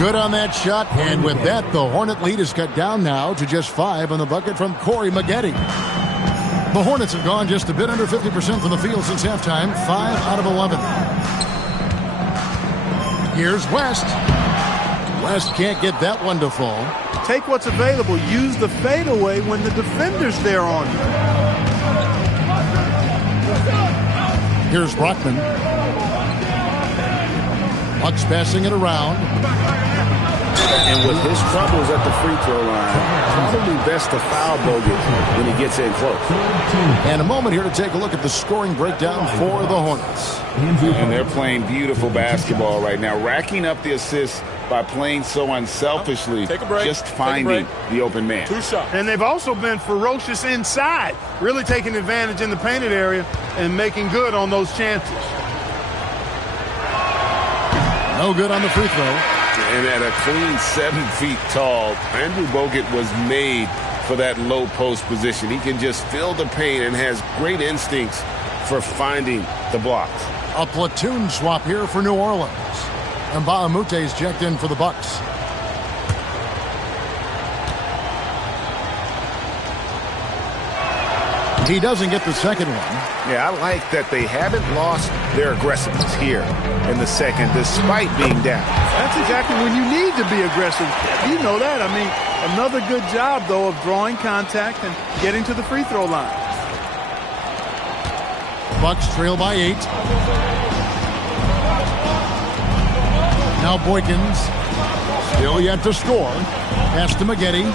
Good on that shot, and with that, the Hornet lead is cut down now to just 5 on the bucket from Corey Maggette. The Hornets have gone just a bit under 50% from the field since halftime, 5 out of 11. Here's West. West can't get that one to fall. Take what's available. Use the fadeaway when the defender's there on you. Here's Rockman. Bucks passing it around. And with his troubles at the free throw line, probably best to foul Bogut when he gets in close. And a moment here to take a look at the scoring breakdown for the Hornets. And they're playing beautiful basketball right now, racking up the assists by playing so unselfishly, just finding the open man. 2 shots. And they've also been ferocious inside, really taking advantage in the painted area and making good on those chances. No good on the free throw. And at a clean 7 feet tall, Andrew Bogut was made for that low post position. He can just feel the pain and has great instincts for finding the blocks. A platoon swap here for New Orleans. And Mbahumute's checked in for the Bucks. He doesn't get the second one. Yeah, I like that they haven't lost their aggressiveness here in the second, despite being down. That's exactly when you need to be aggressive. You know that. I mean, another good job, though, of drawing contact and getting to the free throw line. Bucks trail by 8. Now Boykins, still yet to score. Pass to Maggette.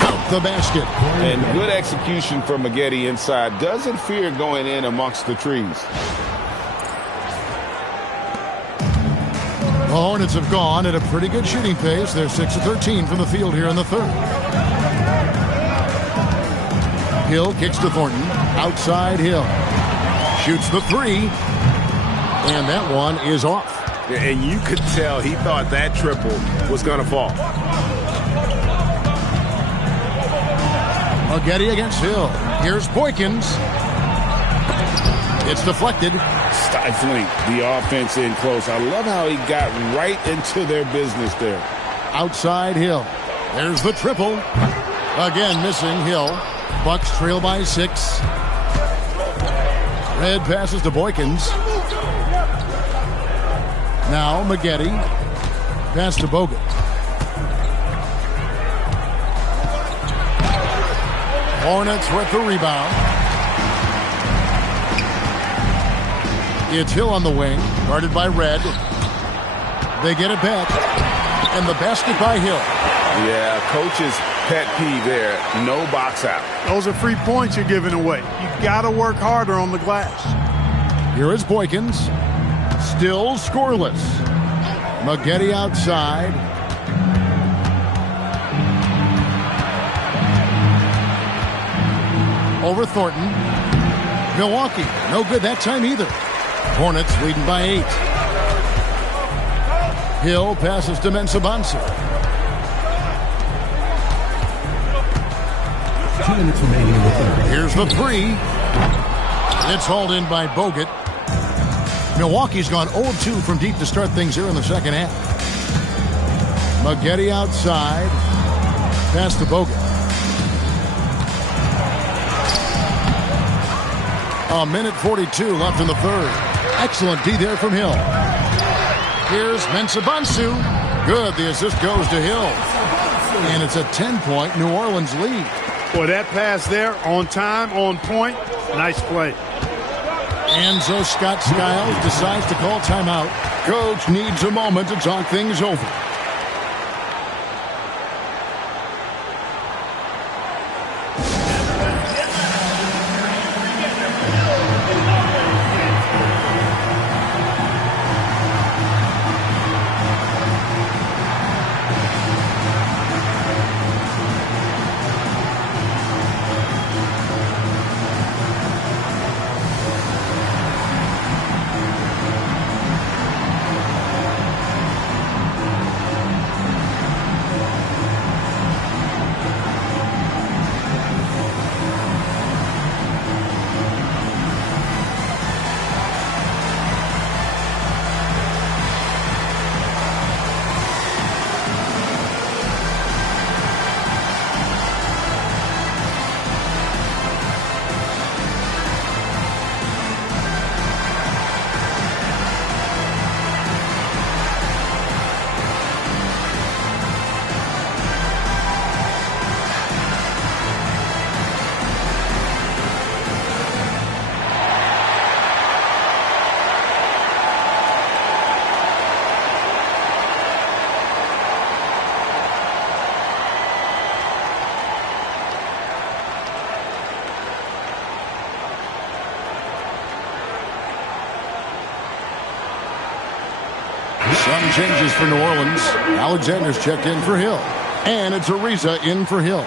Count the basket. And good execution from Maggette inside. Doesn't fear going in amongst the trees. The Hornets have gone at a pretty good shooting pace. They're 6 of 13 from the field here in the third. Hill kicks to Thornton. Outside Hill. Shoots the 3. And that one is off. And you could tell he thought that triple was going to fall. Maggette against Hill. Here's Boykins. It's deflected. Stifling the offense in close. I love how he got right into their business there. Outside Hill. There's the triple. Again missing Hill. Bucks trail by 6. Red passes to Boykins. Now Maggette. Pass to Bogut. Hornets with the rebound. It's Hill on the wing, guarded by Red. They get it back. And the basket by Hill. Yeah, coach's pet peeve there. No box out. Those are free points you're giving away. You got to work harder on the glass. Here is Boykins. Still scoreless. Maggette outside. Over Thornton. Milwaukee, no good that time either. Hornets leading by 8. Hill passes to Mensah-Bonsu. 2 minutes remaining in the third. Here's the 3. It's hauled in by Bogut. Milwaukee's gone 0-2 from deep to start things here in the second half. Maggette outside. Pass to Bogut. A minute 42 left in the third. Excellent D there from Hill. Here's Mensah-Bonsu. Good. The assist goes to Hill. And it's a 10-point New Orleans lead. Boy, that pass there, on time, on point. Nice play. And so Scott Skiles decides to call timeout. Coach needs a moment to talk things over. Some changes for New Orleans. Alexander's checked in for Hill. And it's Ariza in for Hill.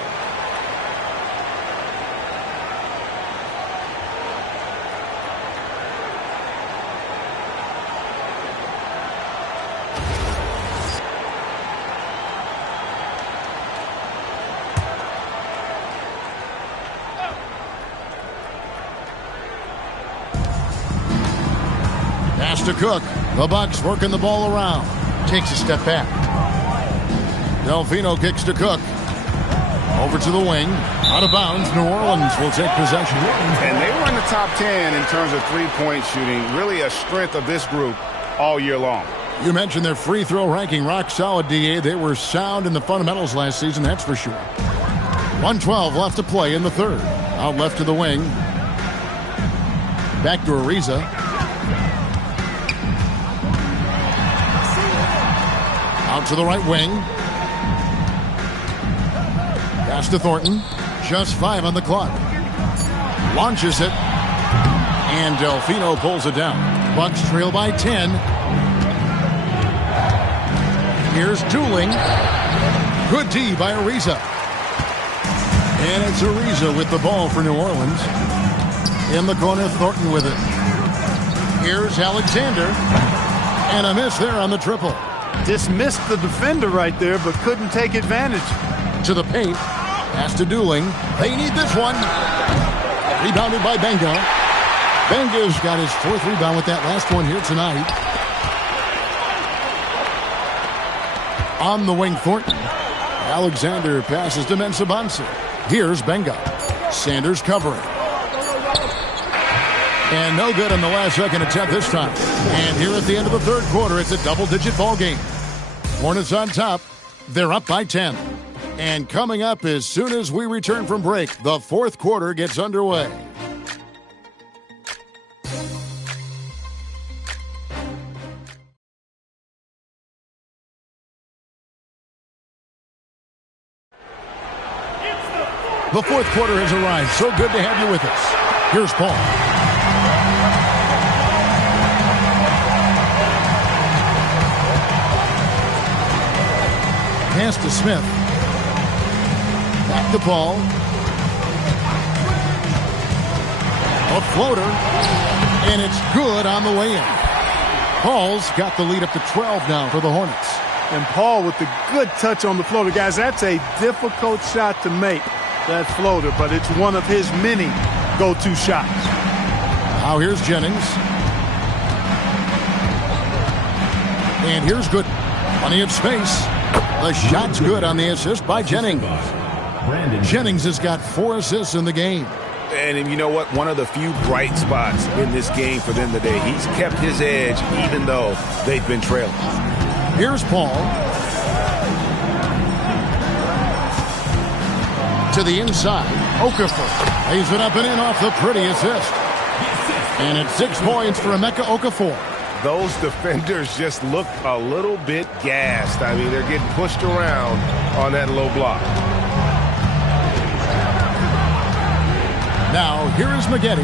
Pass to Cook. The Bucks working the ball around. Takes a step back. Delfino kicks to Cook. Over to the wing. Out of bounds. New Orleans will take possession. And they were in the top 10 in terms of three-point shooting. Really a strength of this group all year long. You mentioned their free throw ranking. Rock solid, DA. They were sound in the fundamentals last season, that's for sure. 1:12 left to play in the third. Out left to the wing. Back to Ariza. Out to the right wing. Pass to Thornton. Just 5 on the clock. Launches it. And Delfino pulls it down. Bucks trail by 10. Here's Dooling. Good D by Ariza. And it's Ariza with the ball for New Orleans. In the corner, Thornton with it. Here's Alexander. And a miss there on the triple. Dismissed the defender right there, but couldn't take advantage. To the paint. Pass to Dooling. They need this one. Rebounded by Benga. Benga's got his 4th rebound with that last one here tonight. On the wing, Thornton. Alexander passes to Mensah-Bonsu. Here's Benga. Sanders covering. And no good on the last second attempt this time. And here at the end of the 3rd quarter, it's a double-digit ball game. Hornets on top. They're up by 10. And coming up as soon as we return from break, the 4th quarter gets underway. The 4th quarter has arrived. So good to have you with us. Here's Paul. Pass to Smith. Back to Paul. A floater. And it's good on the way in. Paul's got the lead up to 12 now for the Hornets. And Paul with the good touch on the floater. Guys, that's a difficult shot to make. That floater, but it's one of his many go-to shots. Now here's Jennings. And here's Good. Plenty of space. The shot's good on the assist by Jennings. Jennings has got 4 assists in the game. And you know what? One of the few bright spots in this game for them today. He's kept his edge even though they've been trailing. Here's Paul. To the inside, Okafor lays it up and in off the pretty assist. And it's 6 points for Emeka Okafor. Those defenders just look a little bit gassed. I mean, they're getting pushed around on that low block. Now, here is Maggette.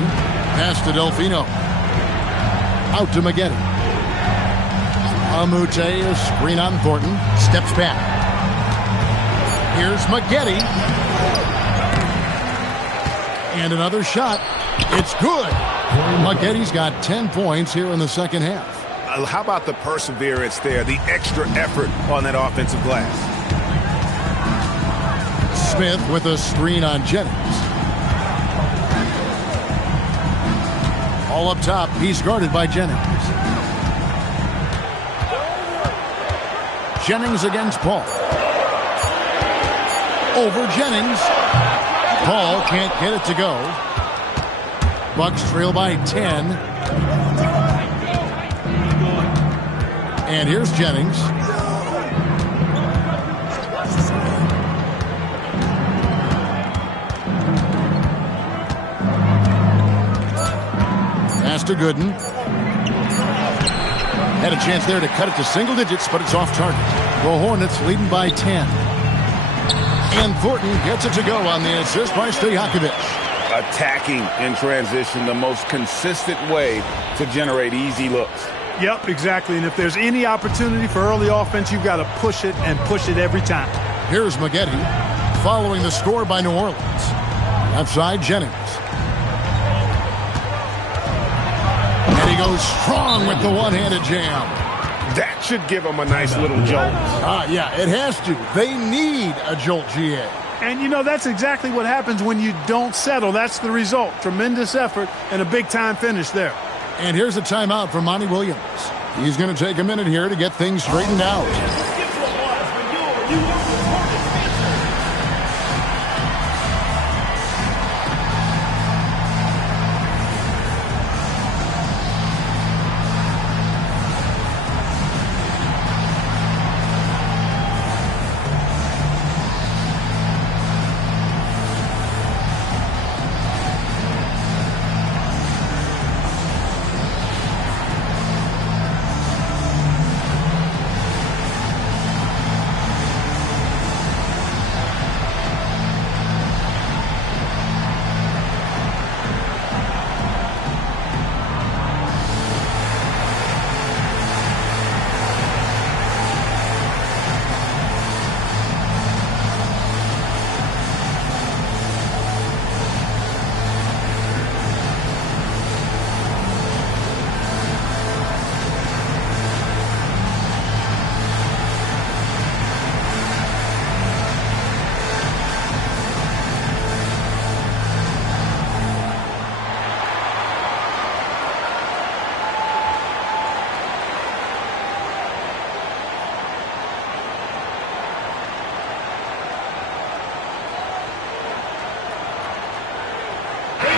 Pass to Delfino. Out to Maggette. Amute, a screen on Thornton. Steps back. Here's Maggette. And another shot. It's good. Maggette's got 10 points here in the second half. How about the perseverance there, the extra effort on that offensive glass? Smith with a screen on Jennings. All up top, he's guarded by Jennings. Jennings against Paul. Over Jennings. Paul can't get it to go. Bucks trail by 10. And here's Jennings. Pass to Gooden. Had a chance there to cut it to single digits, but it's off target. The Hornets leading by 10. And Thornton gets it to go on the assist by Stojakovic. Attacking in transition, the most consistent way to generate easy looks. Yep, exactly. And if there's any opportunity for early offense, you've got to push it and push it every time. Here's Maggette following the score by New Orleans. Outside Jennings. And he goes strong with the one-handed jam. That should give them a nice little jolt. Yeah, it has to. They need a jolt, GA. And, you know, that's exactly what happens when you don't settle. That's the result. Tremendous effort and a big-time finish there. And here's a timeout for Monty Williams. He's going to take a minute here to get things straightened out.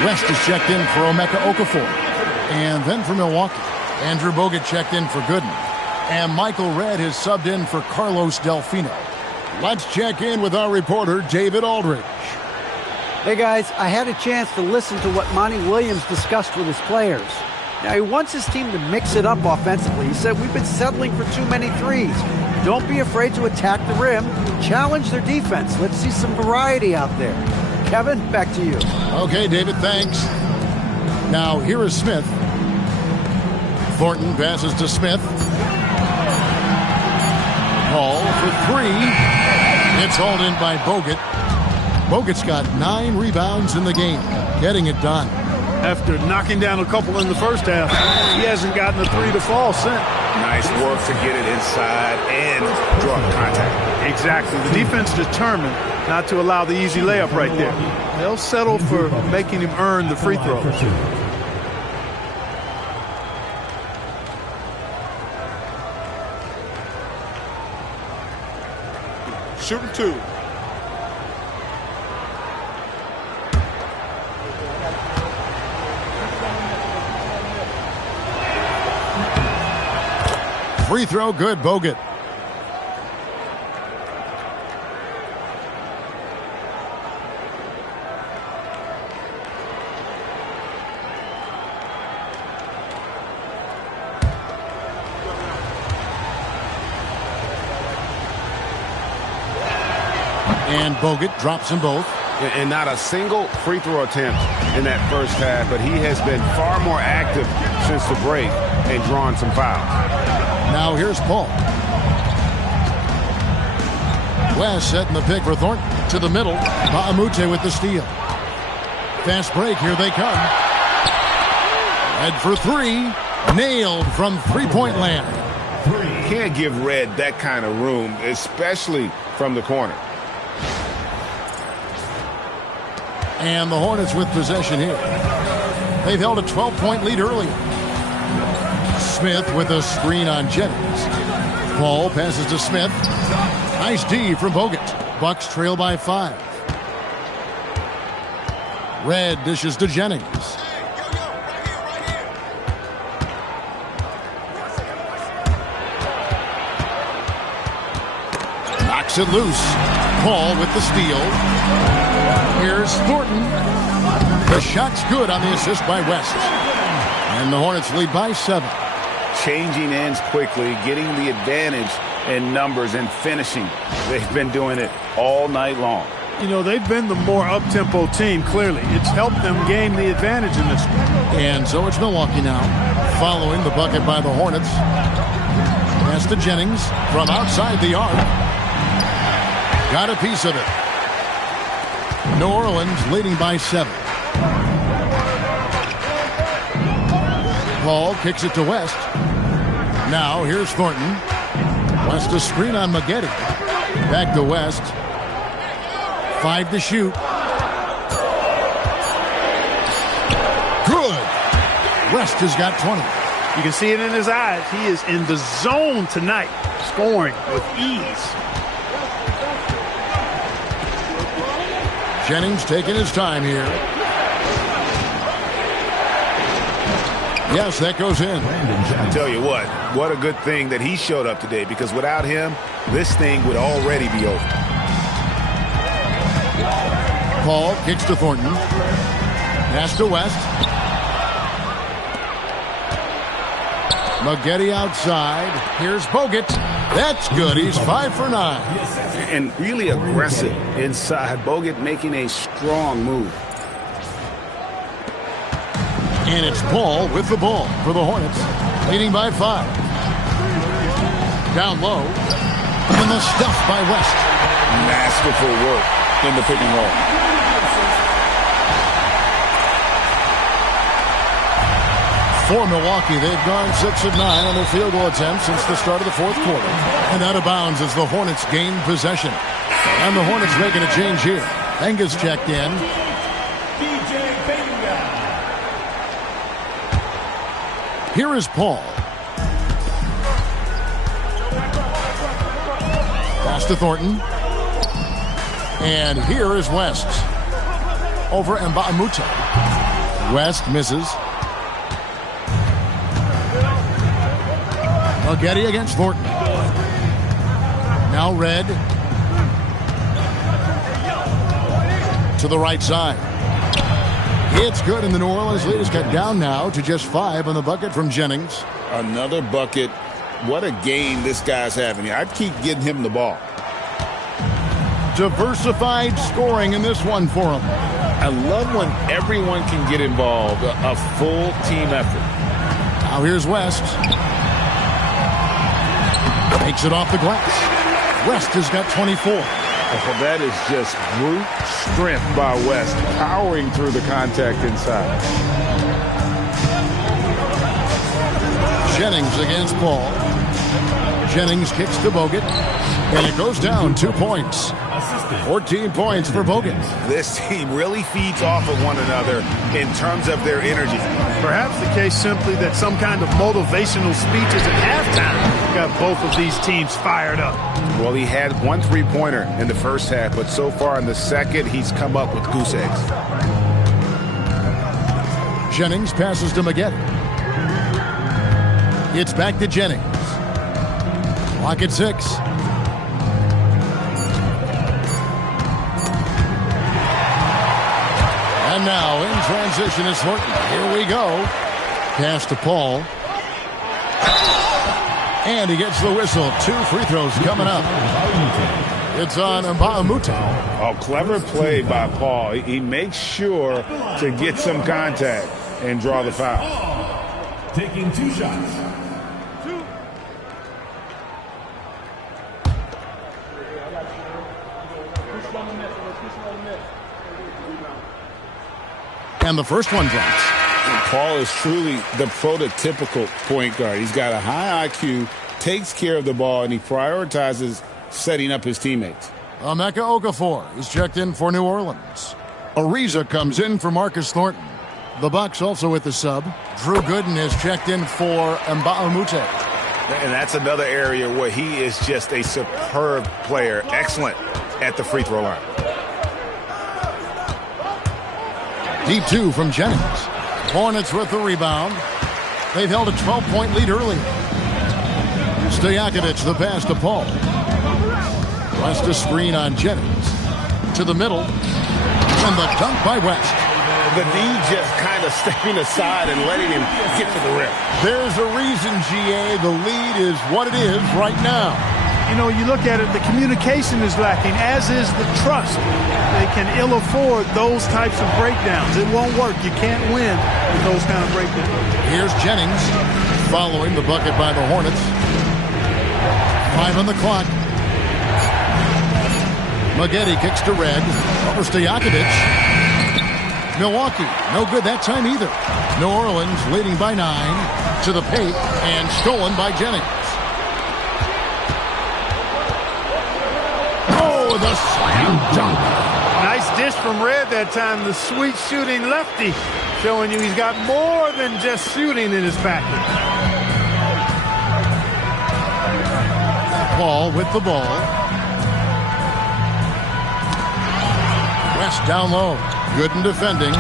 West is checked in for Emeka Okafor. And then for Milwaukee, Andrew Bogut checked in for Gooden. And Michael Redd has subbed in for Carlos Delfino. Let's check in with our reporter, David Aldridge. Hey guys, I had a chance to listen to what Monty Williams discussed with his players. Now, he wants his team to mix it up offensively. He said, we've been settling for too many threes. Don't be afraid to attack the rim. Challenge their defense. Let's see some variety out there. Kevin, back to you. Okay, David, thanks. Now, here is Smith. Thornton passes to Smith. Paul for three. It's hauled in by Bogut. Bogut's got 9 rebounds in the game, getting it done. After knocking down a couple in the first half, he hasn't gotten a three to fall since. Nice work to get it inside and draw contact. Exactly. The defense determined not to allow the easy layup right there. They'll settle for making him earn the free throw. Shooting 2. Free throw good, Bogut. And Bogut drops them both. And not a single free throw attempt in that first half, but he has been far more active since the break and drawn some fouls. Now here's Paul. West setting the pick for Thornton to the middle. Ba'amute with the steal. Fast break, here they come. Red for three. Nailed from three-point land. Can't give Red that kind of room, especially from the corner. And the Hornets with possession here. They've held a 12-point lead earlier. Smith with a screen on Jennings. Paul passes to Smith. Nice D from Bogut. Bucks trail by 5. Red dishes to Jennings. Knocks it loose. Paul with the steal. Here's Thornton. The shot's good on the assist by West. And the Hornets lead by 7. Changing ends quickly, getting the advantage in numbers and finishing. They've been doing it all night long. You know, they've been the more up-tempo team, clearly. It's helped them gain the advantage in this one. And so it's Milwaukee now, following the bucket by the Hornets. Pass to Jennings from outside the arc. Got a piece of it. New Orleans leading by 7. Paul kicks it to West. Now here's Thornton. West a screen on Maggette. Back to West. 5 to shoot. Good. West has got 20. You can see it in his eyes. He is in the zone tonight, scoring with ease. Jennings taking his time here. Yes, that goes in. I tell you what a good thing that he showed up today, because without him, this thing would already be over. Paul kicks to Thornton. Pass to West. Maggette outside. Here's Bogut. That's good. He's 5 for 9. And really aggressive inside. Bogut making a strong move. And it's Paul with the ball for the Hornets, leading by 5. Down low. And the stuff by West. Masterful work in the pick and roll. For Milwaukee, they've gone 6 of 9 on their field goal attempts since the start of the fourth quarter. And out of bounds as the Hornets gain possession. And the Hornets making a change here. Angus checked in. Here is Paul. Pass to Thornton. And here is West. Over Mbamute. West misses. Getty against Thornton. Now Red. To the right side. It's good, and the New Orleans lead is cut down now to just 5 on the bucket from Jennings. Another bucket. What a game this guy's having. I'd keep getting him the ball. Diversified scoring in this one for him. I love when everyone can get involved. A full team effort. Now here's West. Takes it off the glass. West has got 24. Oh, that is just brute strength by West, powering through the contact inside. Jennings against Paul. Jennings kicks to Bogut, and it goes down 2 points. 14 points for Bogut. This team really feeds off of one another in terms of their energy. Perhaps the case simply that some kind of motivational speeches at halftime got both of these teams fired up. Well, he had 1 3-pointer in the first half, but so far in the second, he's come up with goose eggs. Jennings passes to Maggette. It's back to Jennings. Clock at 6. And now in transition is Horton. Here we go. Pass to Paul. And he gets the whistle. 2 free throws coming up. It's on Mbamute. Oh, clever play by Paul. He makes sure to get some contact and draw the foul. Taking 2 shots. And the first one drops. Paul is truly the prototypical point guard. He's got a high IQ, takes care of the ball, and he prioritizes setting up his teammates. Emeka Okafor is checked in for New Orleans. Ariza comes in for Marcus Thornton. The Bucks also with the sub. Drew Gooden is checked in for Mbamute. And that's another area where he is just a superb player. Excellent at the free throw line. Deep 2 from Jennings. Hornets with the rebound. They've held a 12-point lead early. Stojakovic the pass to Paul. West a screen on Jennings. To the middle. And the dunk by West. The D just kind of stepping aside and letting him get to the rim. There's a reason, GA. The lead is what it is right now. You know, you look at it, the communication is lacking, as is the trust. They can ill afford those types of breakdowns. It won't work. You can't win with those kind of breakdowns. Here's Jennings following the bucket by the Hornets. 5 on the clock. Maggette kicks to Red. Over Stojakovic. Milwaukee, no good that time either. New Orleans leading by 9 to the paint and stolen by Jennings. Oh, the slam dunk. Nice dish from Red that time. The sweet shooting lefty showing you he's got more than just shooting in his package. Paul with the ball. West down low. Gooden defending.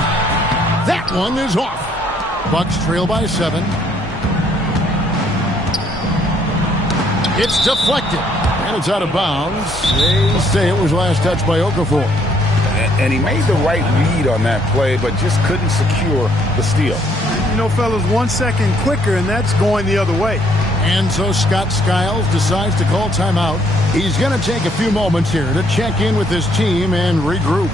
That one is off. Bucks trail by 7. It's deflected. And it's out of bounds. They say it was last touched by Okafor. And he made the right read on that play, but just couldn't secure the steal. You know, fellas, 1 second quicker, and that's going the other way. And so Scott Skiles decides to call timeout. He's going to take a few moments here to check in with his team and regroup.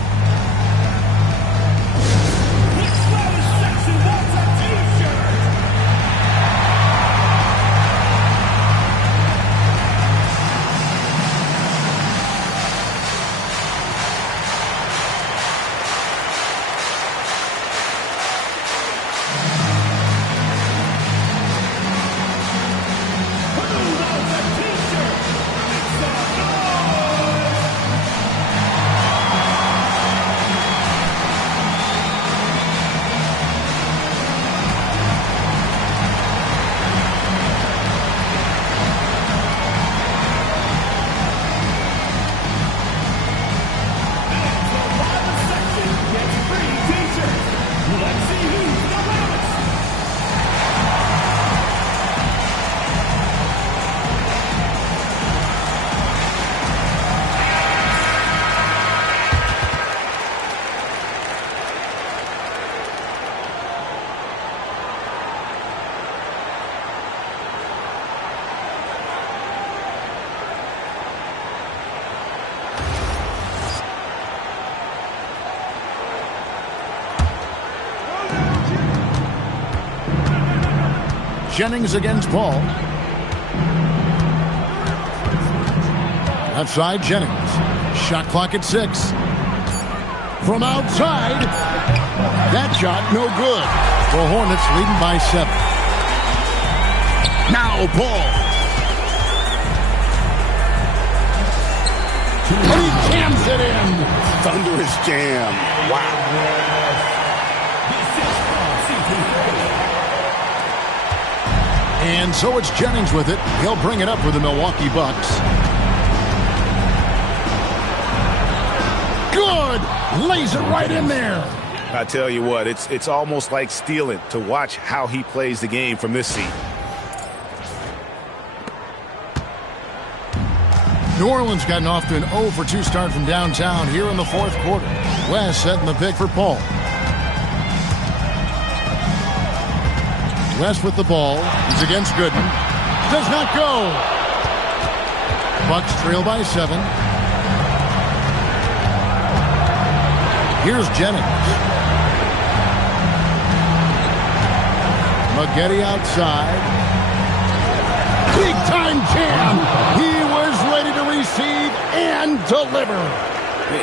Jennings against Paul. Left side, Jennings. Shot clock at 6. From outside. That shot, no good. The Hornets leading by 7. Now Paul. And he jams it in. Thunderous jam. Wow. And so it's Jennings with it. He'll bring it up for the Milwaukee Bucks. Good! Lays it right in there. I tell you what, it's almost like stealing to watch how he plays the game from this seat. New Orleans gotten off to an 0-for-2 start from downtown here in the fourth quarter. West setting the pick for Paul. West with the ball. He's against Gooden. Does not go. Bucks trail by 7. Here's Jennings. Maggette outside. Big time jam. He was ready to receive and deliver.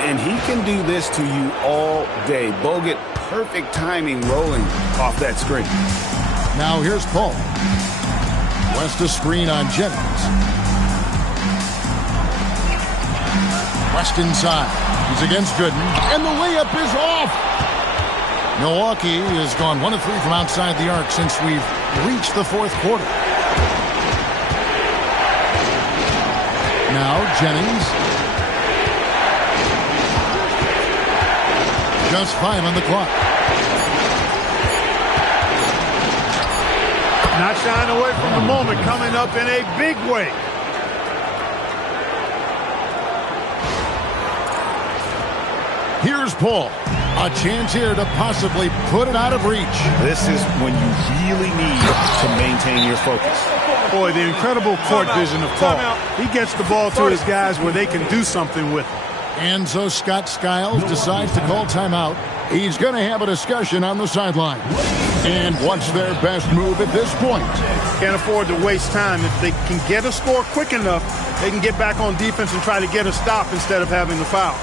And he can do this to you all day. Bogut, perfect timing rolling off that screen. Now here's Paul. West a screen on Jennings. West inside. He's against Gooden. And the layup is off. Milwaukee has gone 1 of 3 from outside the arc since we've reached the fourth quarter. Now Jennings. Just 5 on the clock. Not shying away from the moment, coming up in a big way. Here's Paul. A chance here to possibly put it out of reach. This is when you really need to maintain your focus. Boy, the incredible court vision of Paul. He gets the ball to his guys where they can do something with it. And so Scott Skiles decides to call timeout. He's going to have a discussion on the sideline. And what's their best move at this point? Can't afford to waste time. If they can get a score quick enough, they can get back on defense and try to get a stop instead of having the foul.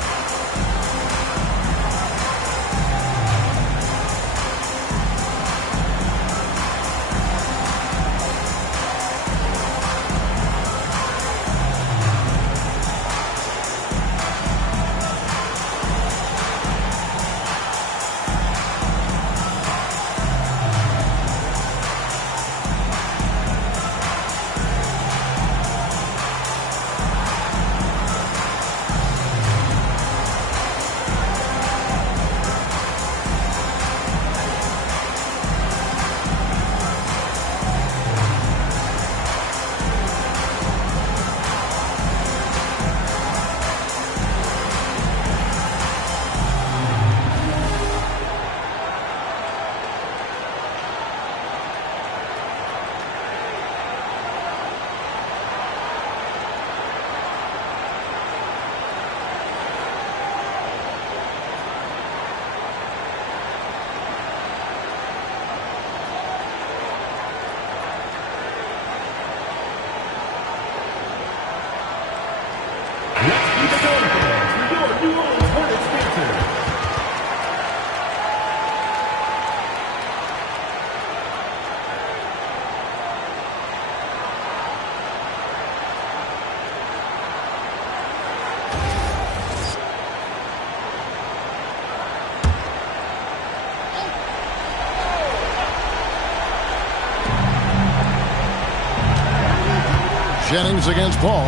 Jennings against Paul.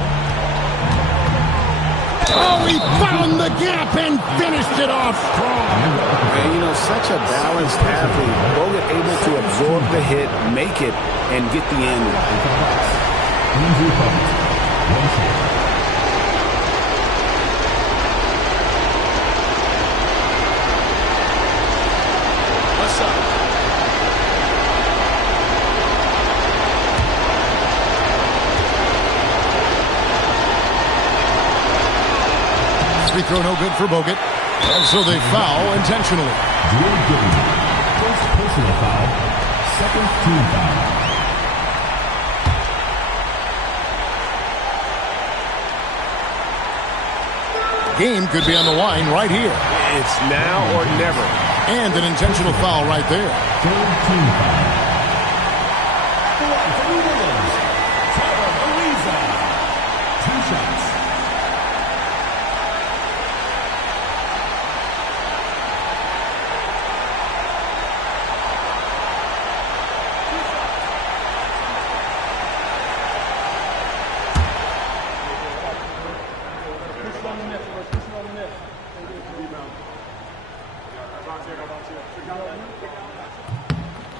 Oh, he found the gap and finished it off strong. And, you know, such a balanced athlete. Bogut able to absorb the hit, make it, and get the end. What's up? Free throw no good for Bogut. And so they foul intentionally. First personal foul, second team foul. Game could be on the line right here. It's now or never. And an intentional foul right there. Third team foul. The line for New Orleans, Ariza. 2 shots.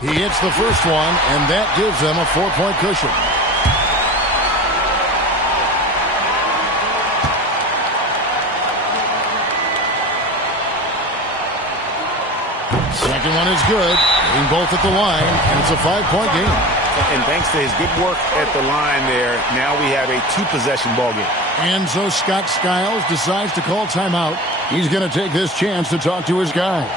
He hits the first one, and that gives them a 4-point cushion. Second one is good. Hitting both at the line, and it's a 5-point game. And thanks to his good work at the line there, now we have a 2-possession ball game. And so Scott Skiles decides to call timeout. He's going to take this chance to talk to his guys.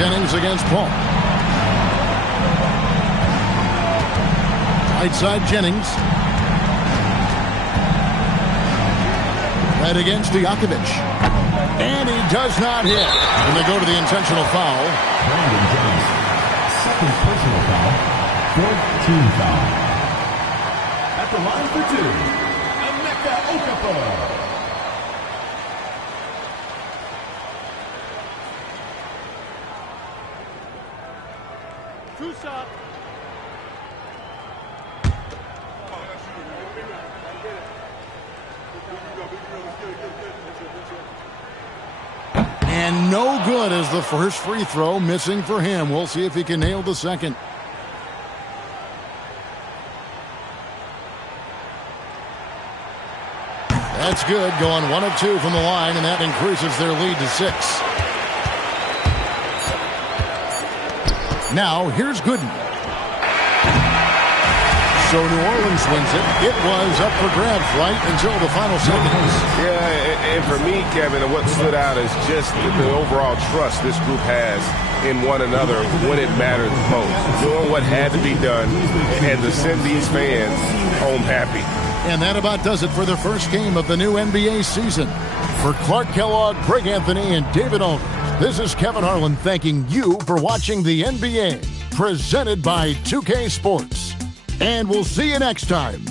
Jennings against Paul. Right side Jennings. Right against Dijakovic. And he does not hit. And they go to the intentional foul. Brandon Jones. Second personal foul. Fourth team foul. At the line for 2, Emeka Okafor. True shot. And no good as the first free throw missing for him. We'll see if he can nail the second. That's good, going 1 of 2 from the line, and that increases their lead to 6. Now, here's Gooden. So New Orleans wins it. It was up for grabs right until the final seconds. Yeah, and for me, Kevin, what stood out is just the overall trust this group has in one another when it mattered most. Doing what had to be done and to send these fans home happy. And that about does it for the first game of the new NBA season. For Clark Kellogg, Greg Anthony, and David Aldridge, this is Kevin Harlan thanking you for watching the NBA, presented by 2K Sports. And we'll see you next time